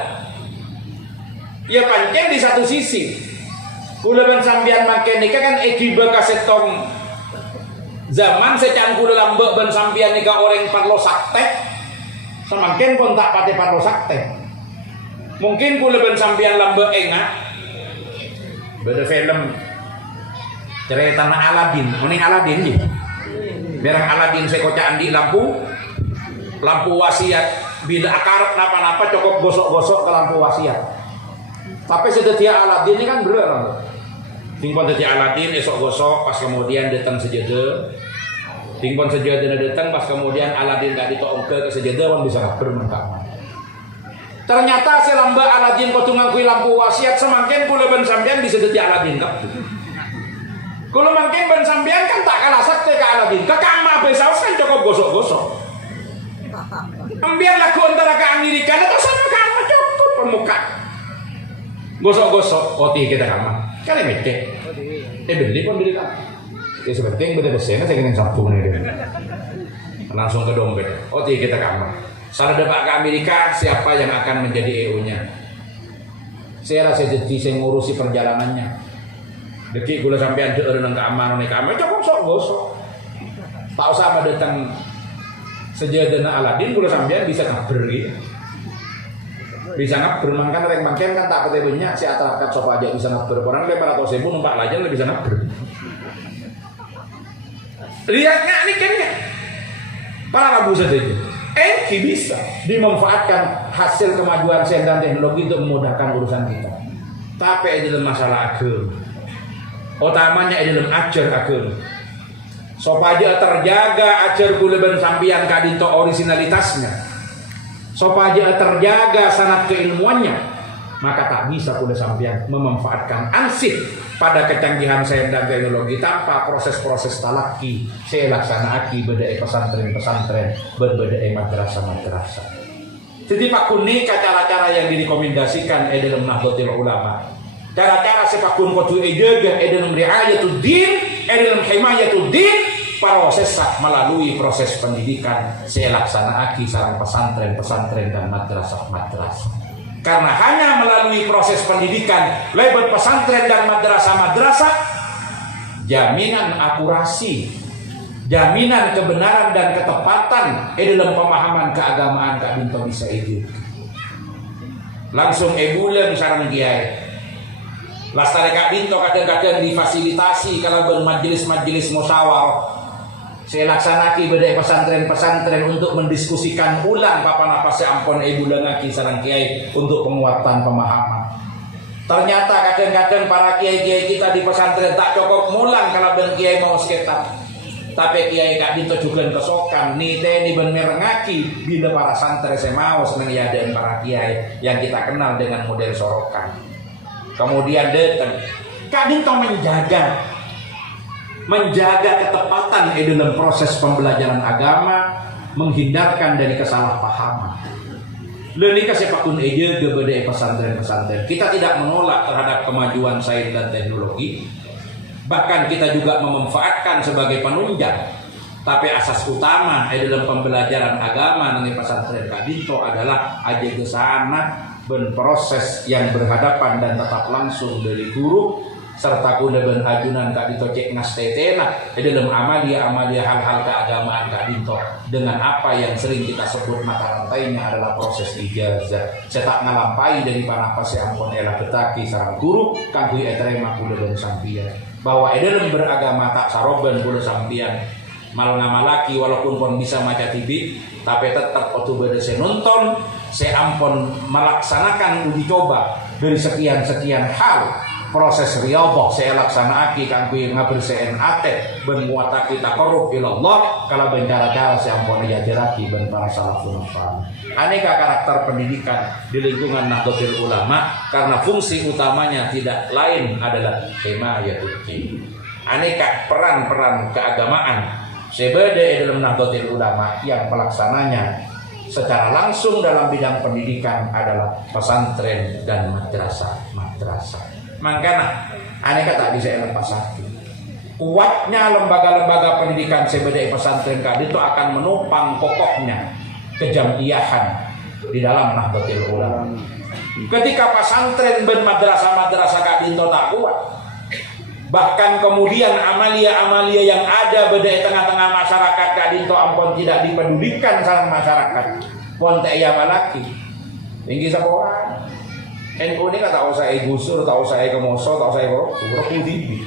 Ya pancen di satu sisi, gula ban sambian makin nikah kan ekiba kasetong zaman secang gula lambek ban sambian nikah orang parlo saktek. Semakin pun tak pati parlo sakte. Mungkin pula ben sampian lambe enggak. Beda film Cerita Aladin, mending Aladin sih. Berang Aladin saya kocaan di lampu wasiat. Bila akarep napa-napa cukup gosok-gosok ke lampu wasiat. Tapi sedetia Aladin ini kan bener. Tingpon sedetia Aladin esok gosok pas kemudian datang sejadah. Tingpon sejadah datang pas kemudian Aladin gak ditongke ke sejadah wan bisa ngaber mengkama. Ternyata selamba Aladin kotu ngakui lampu wasiat semakin kula ben sampean bisa sedetia Aladin kap. Kula mangkin ben sampean kan tak kalah sakti ke Aladin. Ke kamar besaus kan cukup gosok-gosok. Ambil lagu antara ke Amerika atau sama kamu cukup pemuka gosok-gosok oti kita kamar kan mete beli pun beli kan ya seperti yang beda-beda saya ingin satu nih langsung ke dompet oti kita kamar salah dapat ke Amerika siapa yang akan menjadi EU nya saya rasa jadi saya ngurusi perjalanannya detik gula sampean deur nang kamar cukup sok gosok tak usah datang sejadana Aladin kalau sampean bisa ngaber gitu. Bisa ngaber mangkan rek mangken kan tak pete banyak si atarakat sopa aja bisa ngaber. Orang lebar atau 1000 numpak lajan bisa ngaber. Lihatnya ini kan ya. Para rabu saja. Bisa dimanfaatkan hasil kemajuan sains dan teknologi untuk memudahkan urusan kita. Tapi ini dalam masalah agama. Utamanya ini dalam ajar agama. Sopaja terjaga ajar kula ben sampeyan kadinto originalitasnya. Sopaja terjaga sanad keilmuannya, maka tak bisa kula sampeyan memanfaatkan ansih pada kecanggihan sains dan teknologi tanpa proses-proses talaki saya laksanaaki bedai pesantren-pesantren, bedai madrasah-madrasah. Jadi Pak Kuni cara-cara yang direkomendasikan dalam Nahdlatul Ulama. Cara-cara sepak kun kotu ejaga dalam riayatul din, dalam himayatul din, proses melalui proses pendidikan saya laksanaaki sareng pesantren-pesantren dan madrasah-madrasah. Karena hanya melalui proses pendidikan lewat pesantren dan madrasah-madrasah, jaminan akurasi, jaminan kebenaran dan ketepatan dalam pemahaman keagamaan Kak Binto bisa ejek. Langsung bulan sareng kiai. Lastare Kak Binto kadang-kadang difasilitasi kalau bermajelis-majelis musyawarah. Saya laksanaki bedai pesantren-pesantren untuk mendiskusikan ulang papan apa seampun bulan lagi sareng kiai untuk penguatan pemahaman. Ternyata kadang-kadang para kiai-kiai kita di pesantren tak cukup mulang kalau ben kiai mau sekitar. Tapi kiai Kak Binto juga kesokan nite bener ngaki bila para santri saya mau seneng ya dan para kiai yang kita kenal dengan model sorokan. Kemudian datang Kak Binto menjaga ketepatan dalam proses pembelajaran agama, menghindarkan dari kesalahpahaman. Lenika sepakun eja gebede pesantren-pesantren. Kita tidak menolak terhadap kemajuan sains dan teknologi. Bahkan kita juga memanfaatkan sebagai penunjang. Tapi asas utama dalam pembelajaran agama di pesantren Kak Binto adalah aja ke sana berproses yang berhadapan dan tetap langsung dari guru serta kuna ben ajunan Kak Binto cek nastetena dalam amalia hal-hal keagamaan Kak Binto dengan apa yang sering kita sebut mata rantainya adalah proses ijazah. Saya tak ngalampai dari panapa seampun elah betaki sarang guru kang kui eterema kula ben sampian bahwa dalam beragama tak saroben kula sampian mal ngamalaki walaupun pun bisa maca TV tapi tetap waktu beda saya nonton saya ampun melaksanakan uji coba dari sekian hal proses riyadhah saya laksanaaki kanggo ngabersihin ate ben muataki taqarrub ila Allah kalau ben cara-cara saya ampun diajaraki ben para salafun salih. Aneka karakter pendidikan di lingkungan Nahdlatul Ulama karena fungsi utamanya tidak lain adalah himayatul din. Aneka peran-peran keagamaan sebeda dalam Nahdlatul Ulama yang pelaksananya secara langsung dalam bidang pendidikan adalah pesantren dan madrasah. Makanya aneka tak bisa lepas hati. Kuatnya lembaga-lembaga pendidikan sebeda pesantren Kak itu akan menopang kokohnya kejamiahan di dalam Nahdlatul Ulama. Ketika pesantren dan madrasah Kak Binto tak kuat, bahkan kemudian amalia-amalia yang ada beda tengah-tengah masyarakat Kak Binto ampun tidak dipedulikan sama masyarakat. Ponte ya malaki. Tinggi sekolah. NU ini tak usah gusur, tak usah kemoso, tak usah berokudi.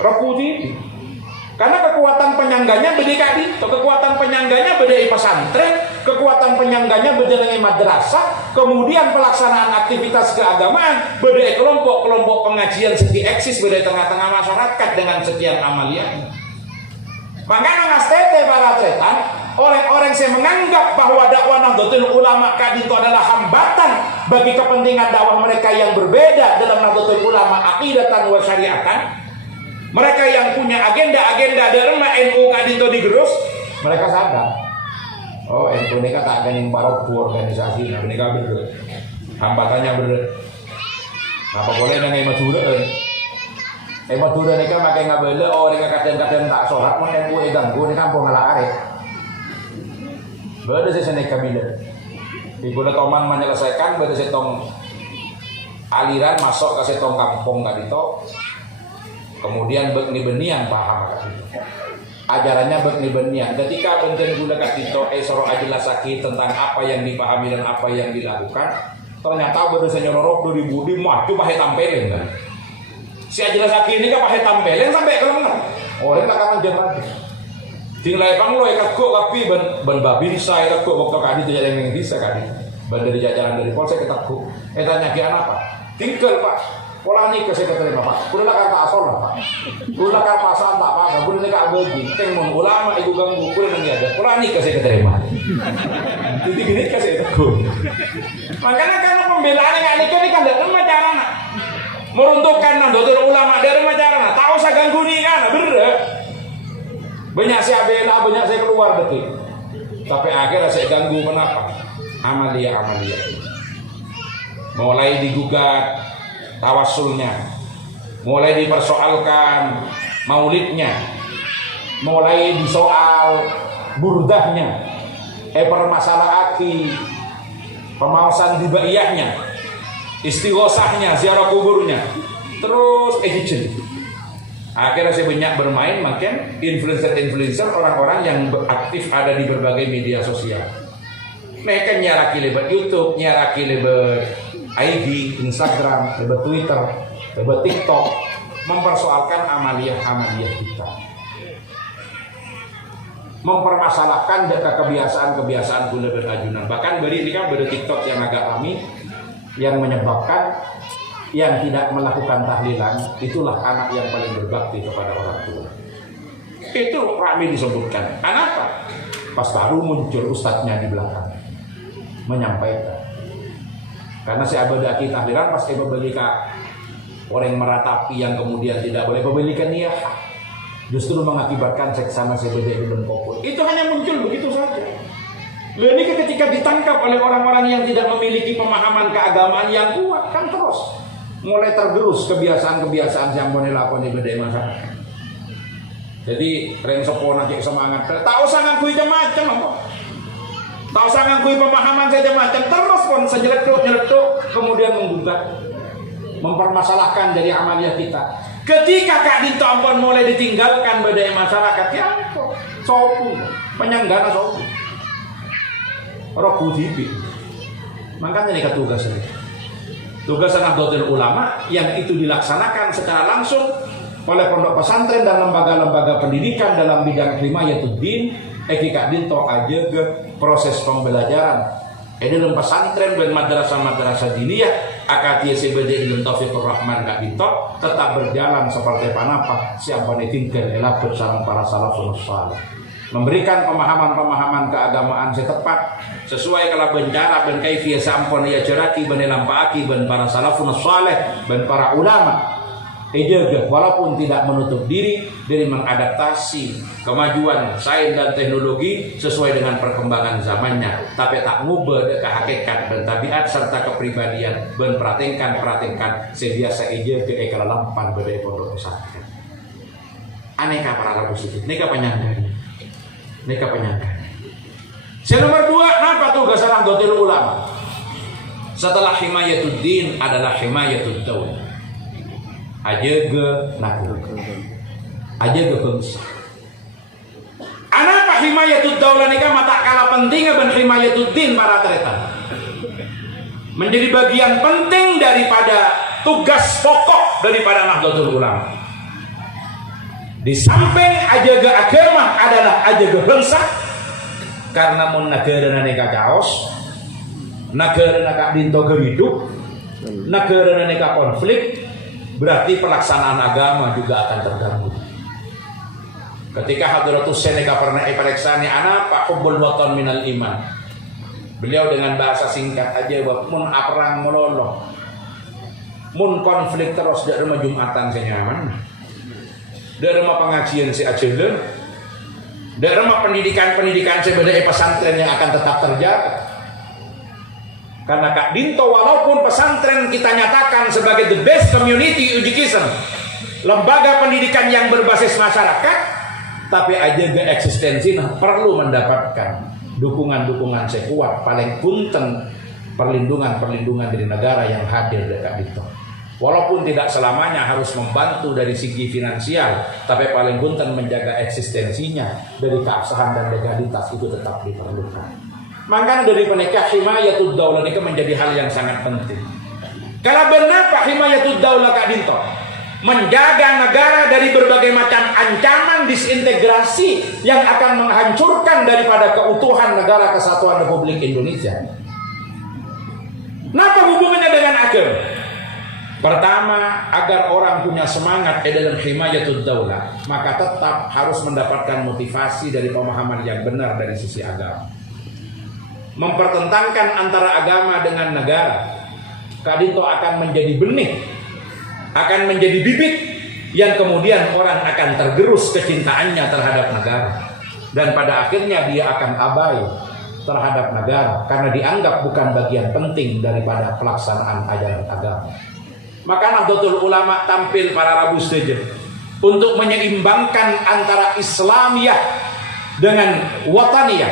Roku TV. Karena kekuatan penyangganya beda kadi, kekuatan penyangganya beda pesantren, kekuatan penyangganya beda dengan madrasah, kemudian pelaksanaan aktivitas keagamaan beda kelompok pengajian segi eksis beda tengah-tengah masyarakat dengan sekian amaliyah. Makanya ngastete para setan, orang-orang yang menganggap bahwa dakwah Nahdlatul Ulama kadi itu adalah hambatan bagi kepentingan dakwah mereka yang berbeda dalam Nahdlatul Ulama aqidatan wa syariatan. Mereka yang punya agenda-agenda dalam NU kadi itu digerus, mereka sadar. Oh, NU ini kan tak ganing parok organisasi, nah ini kan bener. Hambatannya bener. Apa boleh nang Madura? Madura ini kan makai ngabele, oh ini kadang-kadang tak sholat, mau NU ganggu, ini kampung ngalah arek. Beda sih seneka bila. Ibu toman menyelesaikan, beda setong aliran masuk ke setong kampung kadi itu. Kemudian bekni benian paham kadi. Ajarannya bekni benian. Ketika benten gula kadi itu soro ajelasaki tentang apa yang dipahami dan apa yang dilakukan, ternyata beda senyorok 2000 maju pakai tampilin kan. Si ajelasaki ini kan pakai tampilin sampai kelengar. Orang tak akan jalan. Tinggal pang lo ikat kok tapi ben babin saya kok waktu kadi tidak ada yang bisa kadi. Ben dari jajaran dari polsek kita kok. Tanya kian apa? Tinggal pak. Pola nikah saya terima pak. Kudu nak kata asal pak. Kudu nak pasan tak apa. Kudu nak abadi. Tengmon ulama ibu ganggu. Kudu nak ada. Pola nikah saya terima. Jadi gini kasih takut. Makanya karena pembelaan yang nikah ini kan tidak macam meruntuhkan Nahdlatul Ulama dari macarana. Tak usah ganggu nih kan, bener. Banyak saya bela, banyak saya keluar detik. Tapi akhirnya saya ganggu kenapa? Amalia. Mulai digugat tawassulnya, mulai dipersoalkan maulidnya, mulai disoal burdahnya, permasalahan pemausan dibaiyahnya, istighosahnya, ziarah kuburnya, terus hijin. Akhirnya saya banyak bermain, makin influencer orang-orang yang aktif ada di berbagai media sosial. Mereka nyaraki lewat YouTube, nyaraki lewat IG, Instagram, lewat Twitter, lewat TikTok, mempersoalkan amaliyah kita, mempermasalahkan kebiasaan gula berajunan. Bahkan beri ini kan TikTok yang agak rame, yang menyebabkan yang tidak melakukan tahlilan itulah anak yang paling berbakti kepada orang tua. Itu ramai disebutkan. Kenapa? Pas baru muncul ustadznya di belakang menyampaikan. Karena si abadaki tahlilan pasti membelikan orang meratapi yang kemudian tidak boleh membelikan niat, justru mengakibatkan seksama sebeda dan kopul. Itu hanya muncul begitu saja. Ini ketika ditangkap oleh orang-orang yang tidak memiliki pemahaman keagamaan yang kuat, kan terus mulai tergerus kebiasaan-kebiasaan yang boleh lakukan di beda masyarakat. Jadi reng sepona cek semangat, tak usah ngakui macam apa, tak usah ngakui pemahaman saja macam, terus pun nyeletuk kemudian menggugat, mempermasalahkan dari amaliyah kita. Ketika Kak Dinto ampun mulai ditinggalkan beda masyarakat, ya ampun, sopu penyanggana sopu Roku TV. Makanya ini tugas ini. Tugas Nahdlatul Ulama yang itu dilaksanakan secara langsung oleh pondok pesantren dan lembaga-lembaga pendidikan dalam bidang himayatuddin. Kak Dinto aja ke proses pembelajaran dalam pesantren dan madrasah diniyah akatia CBD dalam Taufiqur Rahman Kak Dinto tetap berjalan seperti panapa siapa tinggal elak bersama para salafun salih, memberikan pemahaman-pemahaman keagamaan setepat sesuai kalau bencana ben kaifiyah sampun ya ceraki ben lampaaki ben para salafun salih ben para ulama. Juga walaupun tidak menutup diri dari mengadaptasi kemajuan sains dan teknologi sesuai dengan perkembangan zamannya, tapi tak ngubah ke hakikat dan tabiat serta kepribadian ben pratingkan sebiasa ije ke ekala lampan bedai pondok pesantren. Aneka para positif, neka penyangga. Yang nomor 2, apa tugas Nahdlatul Ulama? Setelah himayatuddin adalah himayatud daulah. Aja ke bangsa. Anapa himayatud daulah nikah mata kalah penting ben himayatuddin para tretan. Menjadi bagian penting daripada tugas pokok daripada Nahdlatul Ulama. Di samping ajaga agama adalah ajaga bangsa, karena mun negara neka chaos, negara neka dinto hidup, negara neka konflik, berarti pelaksanaan agama juga akan terganggu. Ketika Hadratus Seneka pernah ipareksani anak Pak Hubbul Watan minal iman, beliau dengan bahasa singkat aja buat mun perang melolong, mun konflik terus dari rumah Jumatan senyaman, dari rumah pengajian si aceh, dari rumah pendidikan sebenarnya pesantren yang akan tetap terjaga. Karena Kak Dinto walaupun pesantren kita nyatakan sebagai the best community education, lembaga pendidikan yang berbasis masyarakat, tapi ajaga eksistensi perlu mendapatkan dukungan sekuat, paling punten perlindungan dari negara yang hadir dari Kak Dinto. Walaupun tidak selamanya harus membantu dari segi finansial, tapi paling punten menjaga eksistensinya dari keabsahan dan legalitas itu tetap diperlukan. Maka dari penikah himayatud daulah ini menjadi hal yang sangat penting. Kalau benar Pak himayatud daulah Kak Dinto menjaga negara dari berbagai macam ancaman disintegrasi yang akan menghancurkan daripada keutuhan negara kesatuan Republik Indonesia. Apa hubungannya dengan agama? Pertama, agar orang punya semangat dalam himayatud daulah, maka tetap harus mendapatkan motivasi dari pemahaman yang benar dari sisi agama. Mempertentangkan antara agama dengan negara, Kak Dinto akan menjadi benih, akan menjadi bibit yang kemudian orang akan tergerus kecintaannya terhadap negara, dan pada akhirnya dia akan abai terhadap negara karena dianggap bukan bagian penting daripada pelaksanaan ajaran agama. Maka Nahdlatul Ulama tampil para Rabu saja untuk menyeimbangkan antara Islamiyah dengan Wataniyah,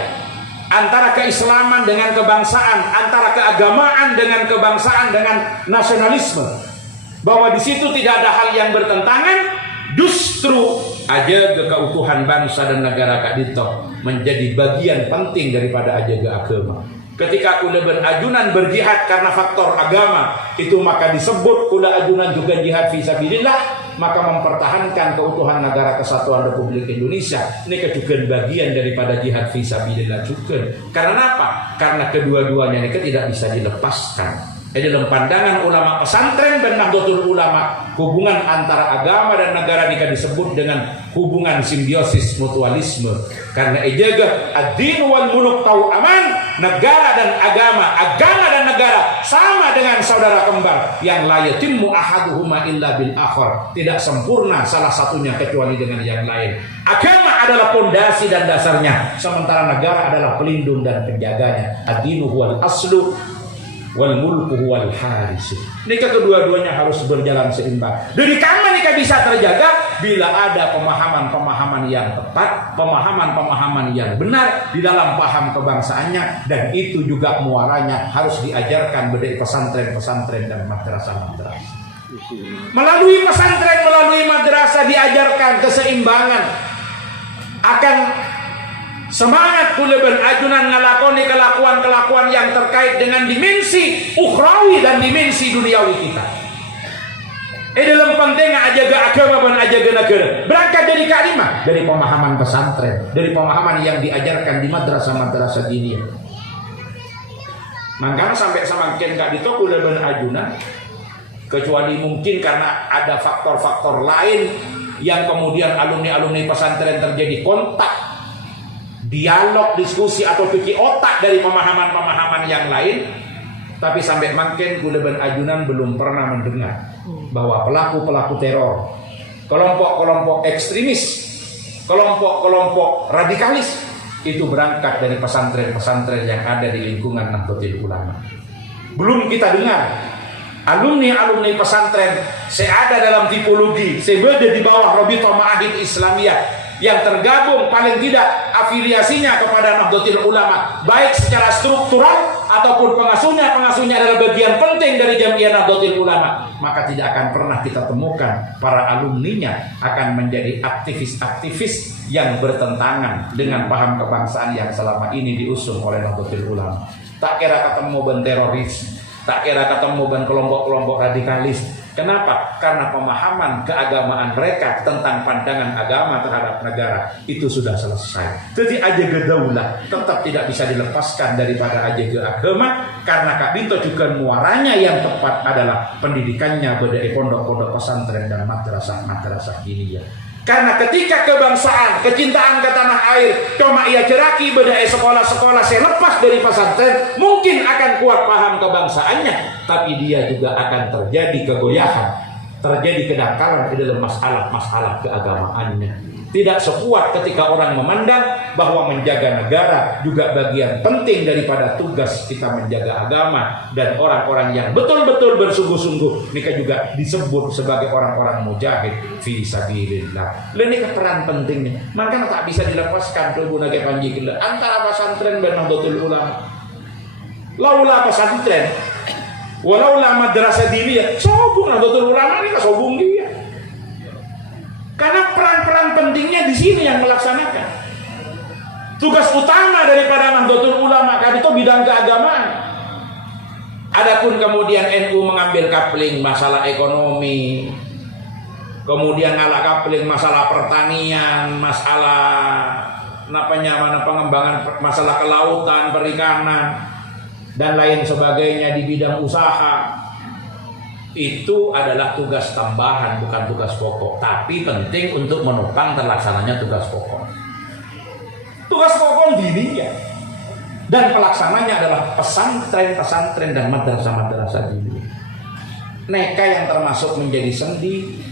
antara keislaman dengan kebangsaan, antara keagamaan dengan kebangsaan dengan nasionalisme. Bahwa di situ tidak ada hal yang bertentangan, justru ajaga keutuhan bangsa dan negara Kak Dinto menjadi bagian penting daripada ajaga agama. Ketika kula berajunan berjihad karena faktor agama itu, maka disebut kula ajunan juga jihad fisabilillah, maka mempertahankan keutuhan negara kesatuan Republik Indonesia ini juga bagian daripada jihad fisabilillah juga. Karena apa? Karena kedua-duanya ini tidak bisa dilepaskan. Dalam pandangan ulama pesantren dan Nahdlatul Ulama, hubungan antara agama dan negara ini disebut dengan hubungan simbiosis mutualisme. Karena ejaga ad-din wal muluk tau aman, negara dan agama dan negara sama dengan saudara kembar yang la yatimmu ahaduhuma illa bil akhar. Tidak sempurna salah satunya kecuali dengan yang lain. Agama adalah pondasi dan dasarnya, sementara negara adalah pelindung dan penjaganya. Ad-dinu huwal aslu wal mulku huwal haris. Nikah kedua-duanya harus berjalan seimbang. Dari kapan nikah bisa terjaga? Bila ada pemahaman-pemahaman yang tepat, pemahaman-pemahaman yang benar di dalam paham kebangsaannya, dan itu juga muaranya harus diajarkan dari pesantren-pesantren dan madrasah-madrasah. Melalui pesantren, melalui madrasah diajarkan keseimbangan, akan semangat kula berajunan ngelakoni kelakuan-kelakuan yang terkait dengan dimensi ukhrawi dan dimensi duniawi kita. Dalam pentingnya ajaga agama dan ajaga negara. Berangkat dari kalimah, dari pemahaman pesantren, dari pemahaman yang diajarkan di madrasah-madrasah diniyah. Makanya sampai semakin Kak Dinto kula berajunan, kecuali mungkin karena ada faktor-faktor lain yang kemudian alumni-alumni pesantren terjadi kontak, dialog, diskusi atau cuci otak dari pemahaman-pemahaman yang lain, tapi sampai makin kula berajunan belum pernah mendengar bahwa pelaku-pelaku teror, kelompok-kelompok ekstremis, kelompok-kelompok radikalis itu berangkat dari pesantren-pesantren yang ada di lingkungan Nahdlatul Ulama. Belum kita dengar alumni-alumni pesantren seada dalam tipologi sebeda di bawah Rabithah Ma'ahid Islamiyah yang tergabung paling tidak afiliasinya kepada Nahdlatul Ulama, baik secara struktural ataupun pengasuhnya adalah bagian penting dari Jamiah Nahdlatul Ulama, maka tidak akan pernah kita temukan para alumninya akan menjadi aktivis-aktivis yang bertentangan dengan paham kebangsaan yang selama ini diusung oleh Nahdlatul Ulama. Tak kira ketemu ben teroris, Tak kira ketemu dengan kelompok-kelompok radikalis. Kenapa? Karena pemahaman keagamaan mereka tentang pandangan agama terhadap negara itu sudah selesai. Jadi ajaga daulah tetap tidak bisa dilepaskan daripada ajaga agama, karena Kak Binto juga muaranya yang tepat adalah pendidikannya pada pondok-pondok pesantren dan madrasah-madrasah diniyah. Karena ketika kebangsaan, kecintaan ke tanah air cuma ia ceraki pada sekolah-sekolah saya lepas dari pesantren, mungkin akan kuat paham kebangsaannya, tapi dia juga akan terjadi kegoyahan, terjadi kedangkalan di dalam masalah-masalah keagamaannya. Tidak sekuat ketika orang memandang bahwa menjaga negara juga bagian penting daripada tugas kita menjaga agama, dan orang-orang yang betul-betul bersungguh-sungguh mereka juga disebut sebagai orang-orang mujahid fi sabilillah. Ini peran pentingnya, maka tak bisa dilepaskan tubuh naga panji antara pesantren dan Nahdlatul Ulama. Laula pesantren, walaula madrasah diniyah, sobung Nahdlatul Ulama ini sobung dia. Karena peran-peran pentingnya di sini yang melaksanakan. Tugas utama daripada Nahdlatul Ulama kan itu bidang keagamaan. Adapun kemudian NU mengambil kapling masalah ekonomi, kemudian ngalah kapling masalah pertanian, masalah pengembangan masalah kelautan, perikanan, dan lain sebagainya di bidang usaha. Itu adalah tugas tambahan, bukan tugas pokok, tapi penting untuk menopang terlaksananya tugas pokok. Tugas pokok diniyah, dan pelaksananya adalah pesantren-pesantren dan madrasah-madrasah diniyah. Mereka yang termasuk menjadi sendi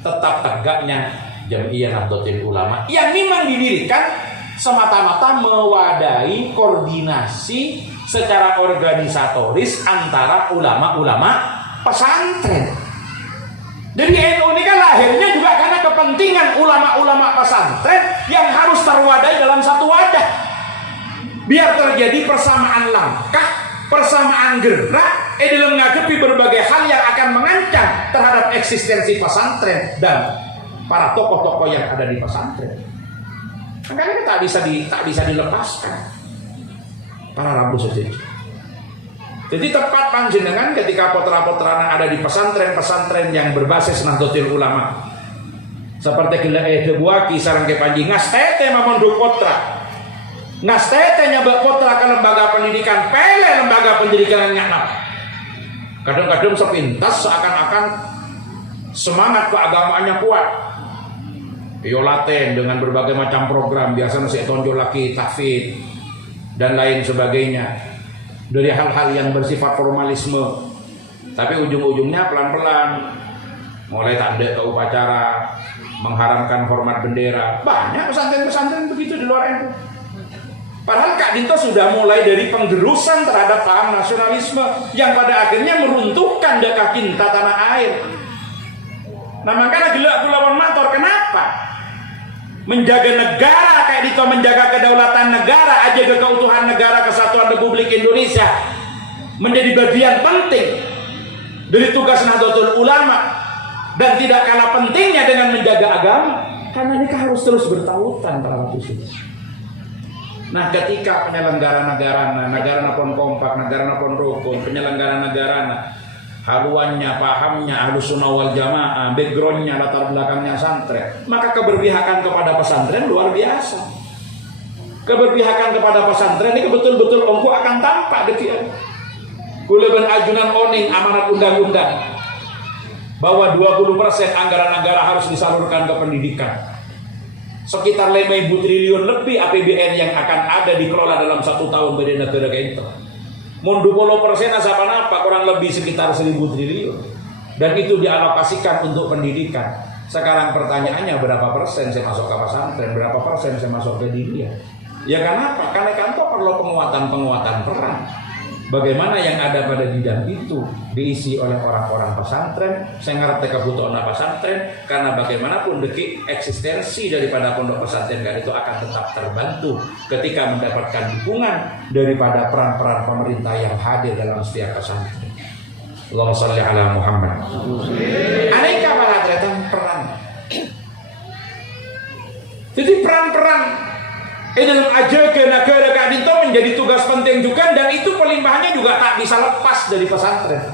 tetap tegaknya Jam'iyah Nahdlatul Ulama yang memang didirikan semata-mata mewadahi koordinasi secara organisatoris antara ulama-ulama pesantren. Jadi NU ini kan lahirnya juga karena kepentingan ulama-ulama pesantren yang harus terwadai dalam satu wadah, biar terjadi persamaan langkah, persamaan gerak dalam menghadapi berbagai hal yang akan mengancam terhadap eksistensi pesantren dan para tokoh-tokoh yang ada di pesantren. Makanya tak bisa dilepaskan para rabu sejenis. Jadi tepat panjenengan ketika putra-putrana ada di pesantren-pesantren yang berbasis Nahdlatul Ulama. Seperti gila buaki sarang ke panji ngastete mamonduk putra. Ngastete nyabak putra ke lembaga pendidikan, pele lembaga pendidikan yang nyaknap. Kadang-kadang sepintas seakan-akan semangat keagamaannya kuat. Yo laten dengan berbagai macam program, biasanya saya tonjol lagi tahfidz dan lain sebagainya. Dari hal-hal yang bersifat formalisme, tapi ujung-ujungnya pelan-pelan mulai tanda ke upacara, mengharamkan hormat bendera. Banyak pesantren-pesantren begitu di luar NU. Padahal Kak Dinto sudah mulai dari penggerusan terhadap paham nasionalisme yang pada akhirnya meruntuhkan deka cinta tanah air. Nah makanya gelak kulawan mator, kenapa? Menjaga negara kayak Dito menjaga kedaulatan negara, aja keutuhan negara, kesatuan Republik Indonesia menjadi bagian penting dari tugas Nahdlatul Ulama, dan tidak kalah pentingnya dengan menjaga agama, karena ini harus terus bertautan para rakyat. Nah ketika penyelenggara negara pun kompak, negara pun rukun, penyelenggara negara haluannya, pahamnya Ahlus Sunnah wal Jamaah, backgroundnya, latar belakangnya santren, maka keberpihakan kepada pesantren luar biasa. Keberpihakan kepada pesantren ini betul-betul ongko akan tampak demikian. Kuleban ajunan oning amanat undang-undang bahwa 20% anggaran negara harus disalurkan ke pendidikan. Sekitar 5.000 triliun lebih APBN yang akan ada dikelola dalam 1 tahun pada negara kita. Mundu 10% apa kurang lebih sekitar 1.000 triliun, dan itu dialokasikan untuk pendidikan. Sekarang pertanyaannya, berapa persen saya masuk ke pesantren, berapa persen saya masuk ke diniyah? Ya kenapa? Karena kantor perlu penguatan peran. Bagaimana yang ada pada bidang itu diisi oleh orang-orang pesantren. Saya ngerti kebutuhan pesantren, karena bagaimanapun deki eksistensi daripada pondok pesantren itu akan tetap terbantu ketika mendapatkan dukungan daripada peran-peran pemerintah yang hadir dalam setiap pesantren. Allahumma sholli ala Muhammad. Aneka peran. Jadi peran-peran dalam aja ke negara Kak Dinto menjadi tugas penting juga, dan itu pelimpahannya juga tak bisa lepas dari pesantren,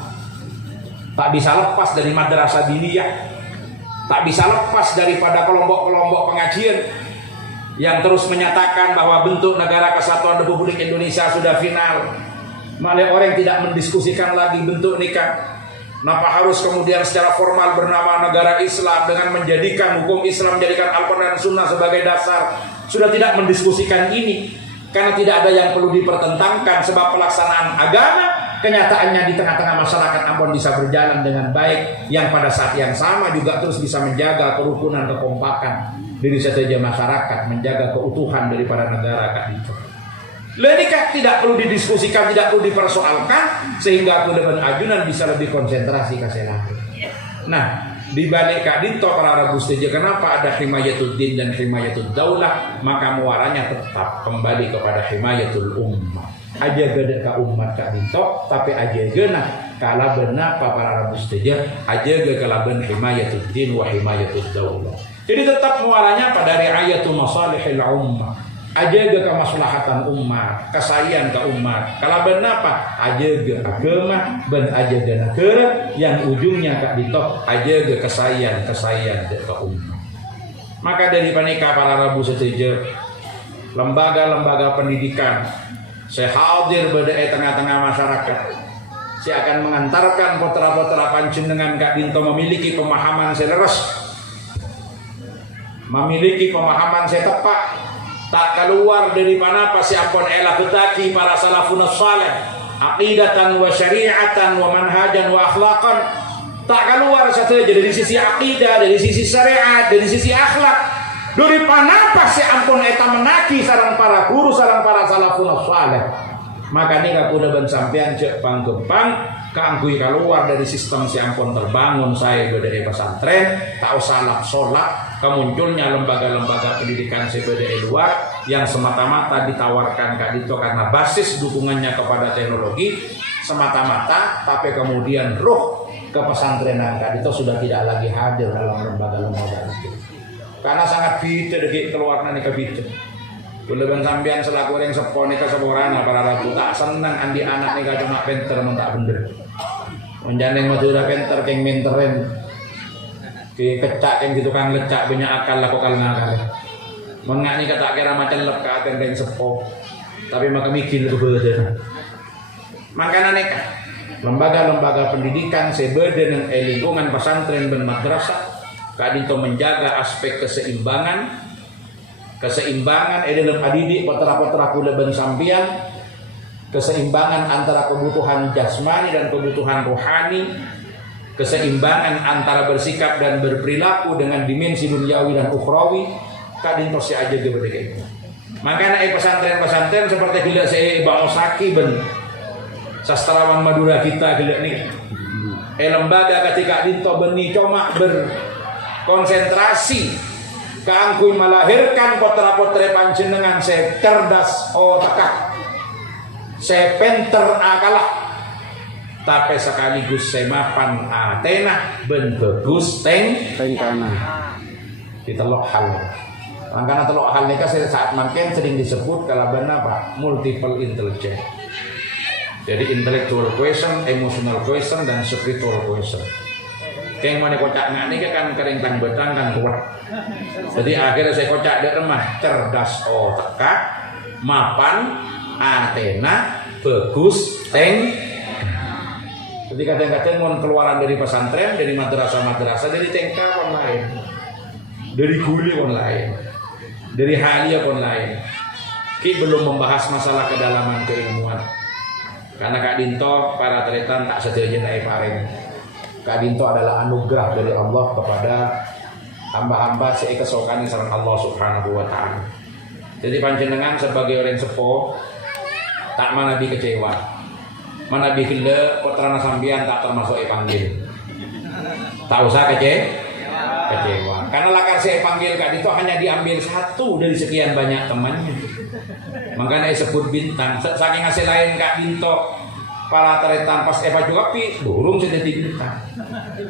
tak bisa lepas dari madrasah diniyah, tak bisa lepas daripada kelompok-kelompok pengajian yang terus menyatakan bahwa bentuk negara kesatuan Republik Indonesia sudah final. Malah orang tidak mendiskusikan lagi bentuk nikah. Kenapa harus kemudian secara formal bernama negara Islam dengan menjadikan hukum Islam, menjadikan Al-Quran dan Sunnah sebagai dasar? Sudah tidak mendiskusikan ini karena tidak ada yang perlu dipertentangkan, sebab pelaksanaan agama kenyataannya di tengah-tengah masyarakat Ambon bisa berjalan dengan baik, yang pada saat yang sama juga terus bisa menjaga kerukunan, kekompakan diri saja masyarakat, menjaga keutuhan daripada negara Kak Dinto. Lenikah tidak perlu didiskusikan, tidak perlu dipersoalkan, sehingga aku dengan ajunan bisa lebih konsentrasi ke selaku. Nah, di balik Kak Dinto para Rabu setuju kenapa ada himayatul din dan himayatul daulah, maka muaranya tetap kembali kepada himayatul ummah. Aja gede ka umat Kak Dinto, tapi aja gena kala benar para Rabu setuju, aja ge kalaben himayatul din wa himayatul daulah. Jadi tetap muaranya pada riayatul masalihil ummah. Aja ke kemaslahatan umat, kesayan ke umat. Kalau benar apa? Aja ke agama, ben aja ke negara, yang ujungnya Kak Dinto aja ke kesayan ke umat. Maka dari panika para Rabu setuju, lembaga-lembaga pendidikan, saya hadir berada tengah-tengah masyarakat. Saya akan mengantarkan putra-putra panjenengan Kak Dinto memiliki pemahaman saya leres, memiliki pemahaman saya tepat. Tak keluar dari mana pasti ampun elah betaki para salafun salih aqidatan wa syari'atan wa manhajan wa akhlaqan. Tak keluar saja dari sisi aqidah, dari sisi syariat, dari sisi akhlak. Dari mana pasti ampun eta menaki sarang para guru, sarang para salafun salih. Maka ini aku udah sampean cek panggempang keanggui keluar dari sistem si ampun terbangun saya dari pesantren, tak usah sholat. Kemunculnya lembaga-lembaga pendidikan CPDI luar yang semata-mata ditawarkan Kak Dinto karena basis dukungannya kepada teknologi semata-mata, tapi kemudian ruh kepesantrenan Kak Dinto sudah tidak lagi hadir dalam lembaga-lembaga itu karena sangat bitter keluar nanti ke bitter. Kuleban sampean selaku orang sepon nika seborana para Rabu tak senang andi anak nika cuma penter mentak bener. Menjandeng Madura penter keng menteren. Ki kecak yang gitu kan lecak banyak akal lah kokal ngakal. Mengak ni kata kira macam lekat dan sepo. Tapi maka mikir itu beda. Makanya nikah lembaga-lembaga pendidikan sebeden lingkungan pesantren dan madrasah Kak Dinto menjaga aspek keseimbangan dalam adidik putra-putra kula ben sampian, keseimbangan antara kebutuhan jasmani dan kebutuhan rohani, keseimbangan antara bersikap dan berperilaku dengan dimensi duniawi dan ukhrawi. Kak Dinto si aja gede itu. Makanya pesantren-pesantren seperti gila saya Bang Osaki ben sastrawan Madura kita gila nih. Lembaga ketika Dinto beni cuma berkonsentrasi keangkui melahirkan putra-putri panjenengan saya cerdas otak, saya pinter akalah. Tapi sekaligus semapan atena ben bagus teng kana kita telok hal. Makanya telok hal ini kan saat makin sering disebut kalau benar Pak multiple intelligence. Jadi intellectual question, emotional question dan spiritual question. Kayak mana kocak ngani kan kering tang betang kan kuat. Jadi akhirnya saya kocak dia remah cerdas otak, mapan atena bagus teng. Jadi kadang-kadang mau keluaran dari pesantren, dari madrasah-madrasah, dari TK pun lain, dari guli pun lain, dari halia pun lain. Ki belum membahas masalah kedalaman keilmuan. Karena Kak Dinto para tretan tak setuju naik pareng. Kak Dinto adalah anugerah dari Allah kepada hamba-hamba seikesokan sareng Allah Subhanahu wa taala. Jadi panjenengan sebagai orang sepuh tak mana dikecewa. Mana bihile putrana sambian tak termasuk panggil. Tak usah kecewa. Karena lakar saya panggil Kak Dinto hanya diambil satu dari sekian banyak temannya. Makanya disebut bintang. Saking ngasih lain Kak Dinto para teretan pas juga pi burung sudah bintang.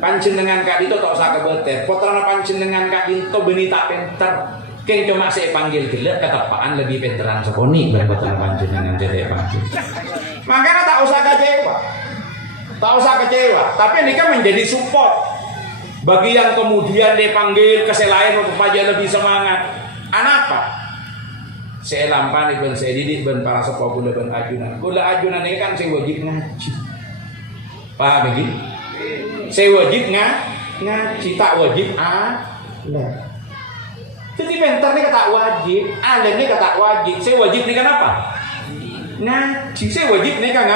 Panjenengan Kak Dinto tak usah kebeter. Putrana panjenengan Kak Dinto beni tak pinter. Keng cuma saya panggil gila ketepaan lebih veteran sekoni berbetul panjenengan jadi panggil. Makanya tak usah kecewa. Tak usah kecewa, tapi ini kan menjadi support bagi yang kemudian dipanggil keselain supaya lebih semangat. Anapa? Saya lampan ben saya didik ben para sepuh gula ben ajunan. Gula ajunan ini kan saya wajib ngaji. Paham begini? Saya wajib ngaji, tak wajib alim. Jadi bentar nih kata wajib, alim nih kata wajib. Saya wajib nih kan apa? Ngaji. Saya wajib nih kan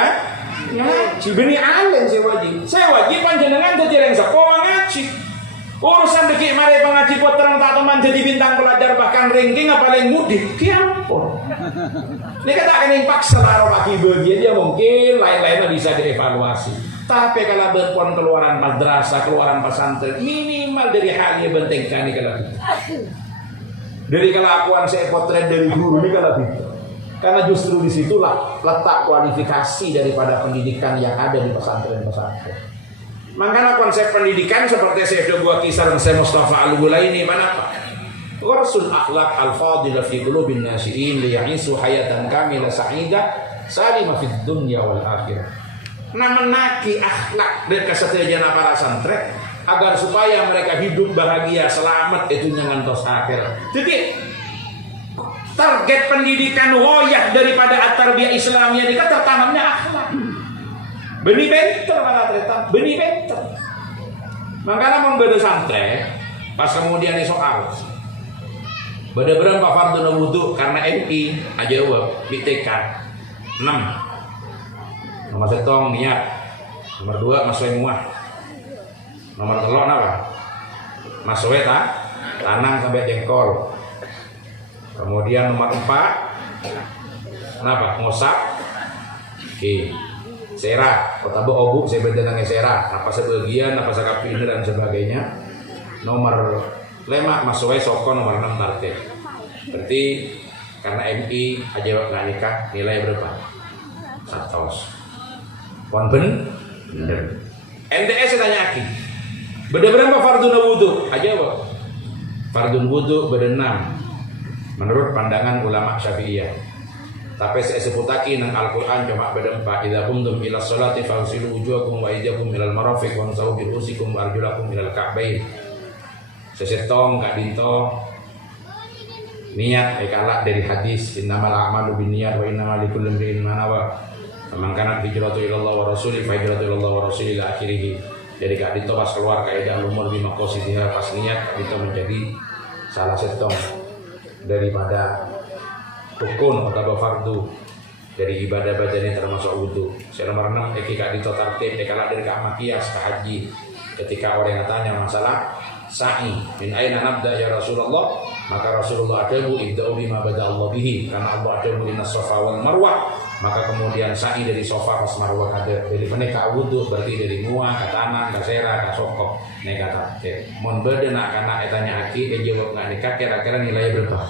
ngaji. Beni alim saya wajib. Saya wajib panjenengan jadi yang sekolah ngaji. Urusan deki mari pengaji terang tak teman jadi bintang pelajar bahkan ranking apa paling mudik. Kiampun. Ini kata kening paksa taruh lagi bagian dia mungkin lain-lainnya bisa dievaluasi. Tapi kalau berpon keluaran madrasah, keluaran pesantren minimal dari halnya bentengkan ini kalau gitu. Dari kelakuan saya potret dari guru ini kalau gitu. Karena justru disitulah letak kualifikasi daripada pendidikan yang ada di pesantren-pesantren. Makanya konsep pendidikan seperti saya sudah buat kisah dan saya Mustafa Al-Gulaini mana pak? Warsul akhlak al-fadilah fi qulubin nasiin liya'isu hayatan kamilah sa'idah salimah fid dunya wal akhirah. Menaki akhlak dan kesetiaan para santri agar supaya mereka hidup bahagia selamat itu ngantos akhirat. Jadi target pendidikan woyah daripada at-tarbiyah Islamiyah ini kan tertanamnya akhlak. Benih benter para tretan, benih benter. Makanya membeda santri pas kemudian soal. Beda berapa fardhu wudu karena MI aja wab BTK 6. Nomor setong niat. Nomor 2 masuk muah. Nomor 3 apa? Masuk ta lanang sampai jengkol. Kemudian nomor 4 kenapa? Ngosap. Oke. Serah, kota obuk saya berdenang serah, apa sebagian, apa sekapin dan sebagainya. Nomor 5 masuk soko nomor 6 target. Berarti karena MI aja nggak nikah nilai berapa? 100. Pon bener. NDS saya tanya aki. Beda berapa fardhu wudu? Aja apa? Fardhu wudu beda 6. Menurut pandangan ulama Syafi'iyah. Tapi saya sebutaki nang Al-Quran cuma berdempak. Idza qumtum ila sholati fagsilu wujuhakum wa aydiyakum ilal marafiq wamsahu bi ru'usikum wa arjulakum ilal ka'bain. Sesetong gak dinto niat kalak dari hadis innamal a'malu binniyat wa innamal likulli imrin ma nawa. Man kana hijratu ila Allah wa rasuli fa hijratu ila Allah wa rasuli ila akhirih. Jadi gak dinto pas keluar kaidah umur bima qasidiha pas niat dinto menjadi salah setong daripada rukun atau fardu dari ibadah badani termasuk wudu. Nomor 6 kak dito tartib kalau dari kias ke haji ketika orang yang tanya masalah sa'i min aina nabda ya Rasulullah maka Rasulullah adabu ibda'u bima bada Allah bihi karena Allah adabu inas sofa wal marwah maka kemudian sa'i dari sofa pas marwah ada dari meneka wudu berarti dari muah ke tanah ke serah ke sokok neka tartib mon beda nak karena etanya aki jawab nggak nikah kira-kira nilai berapa?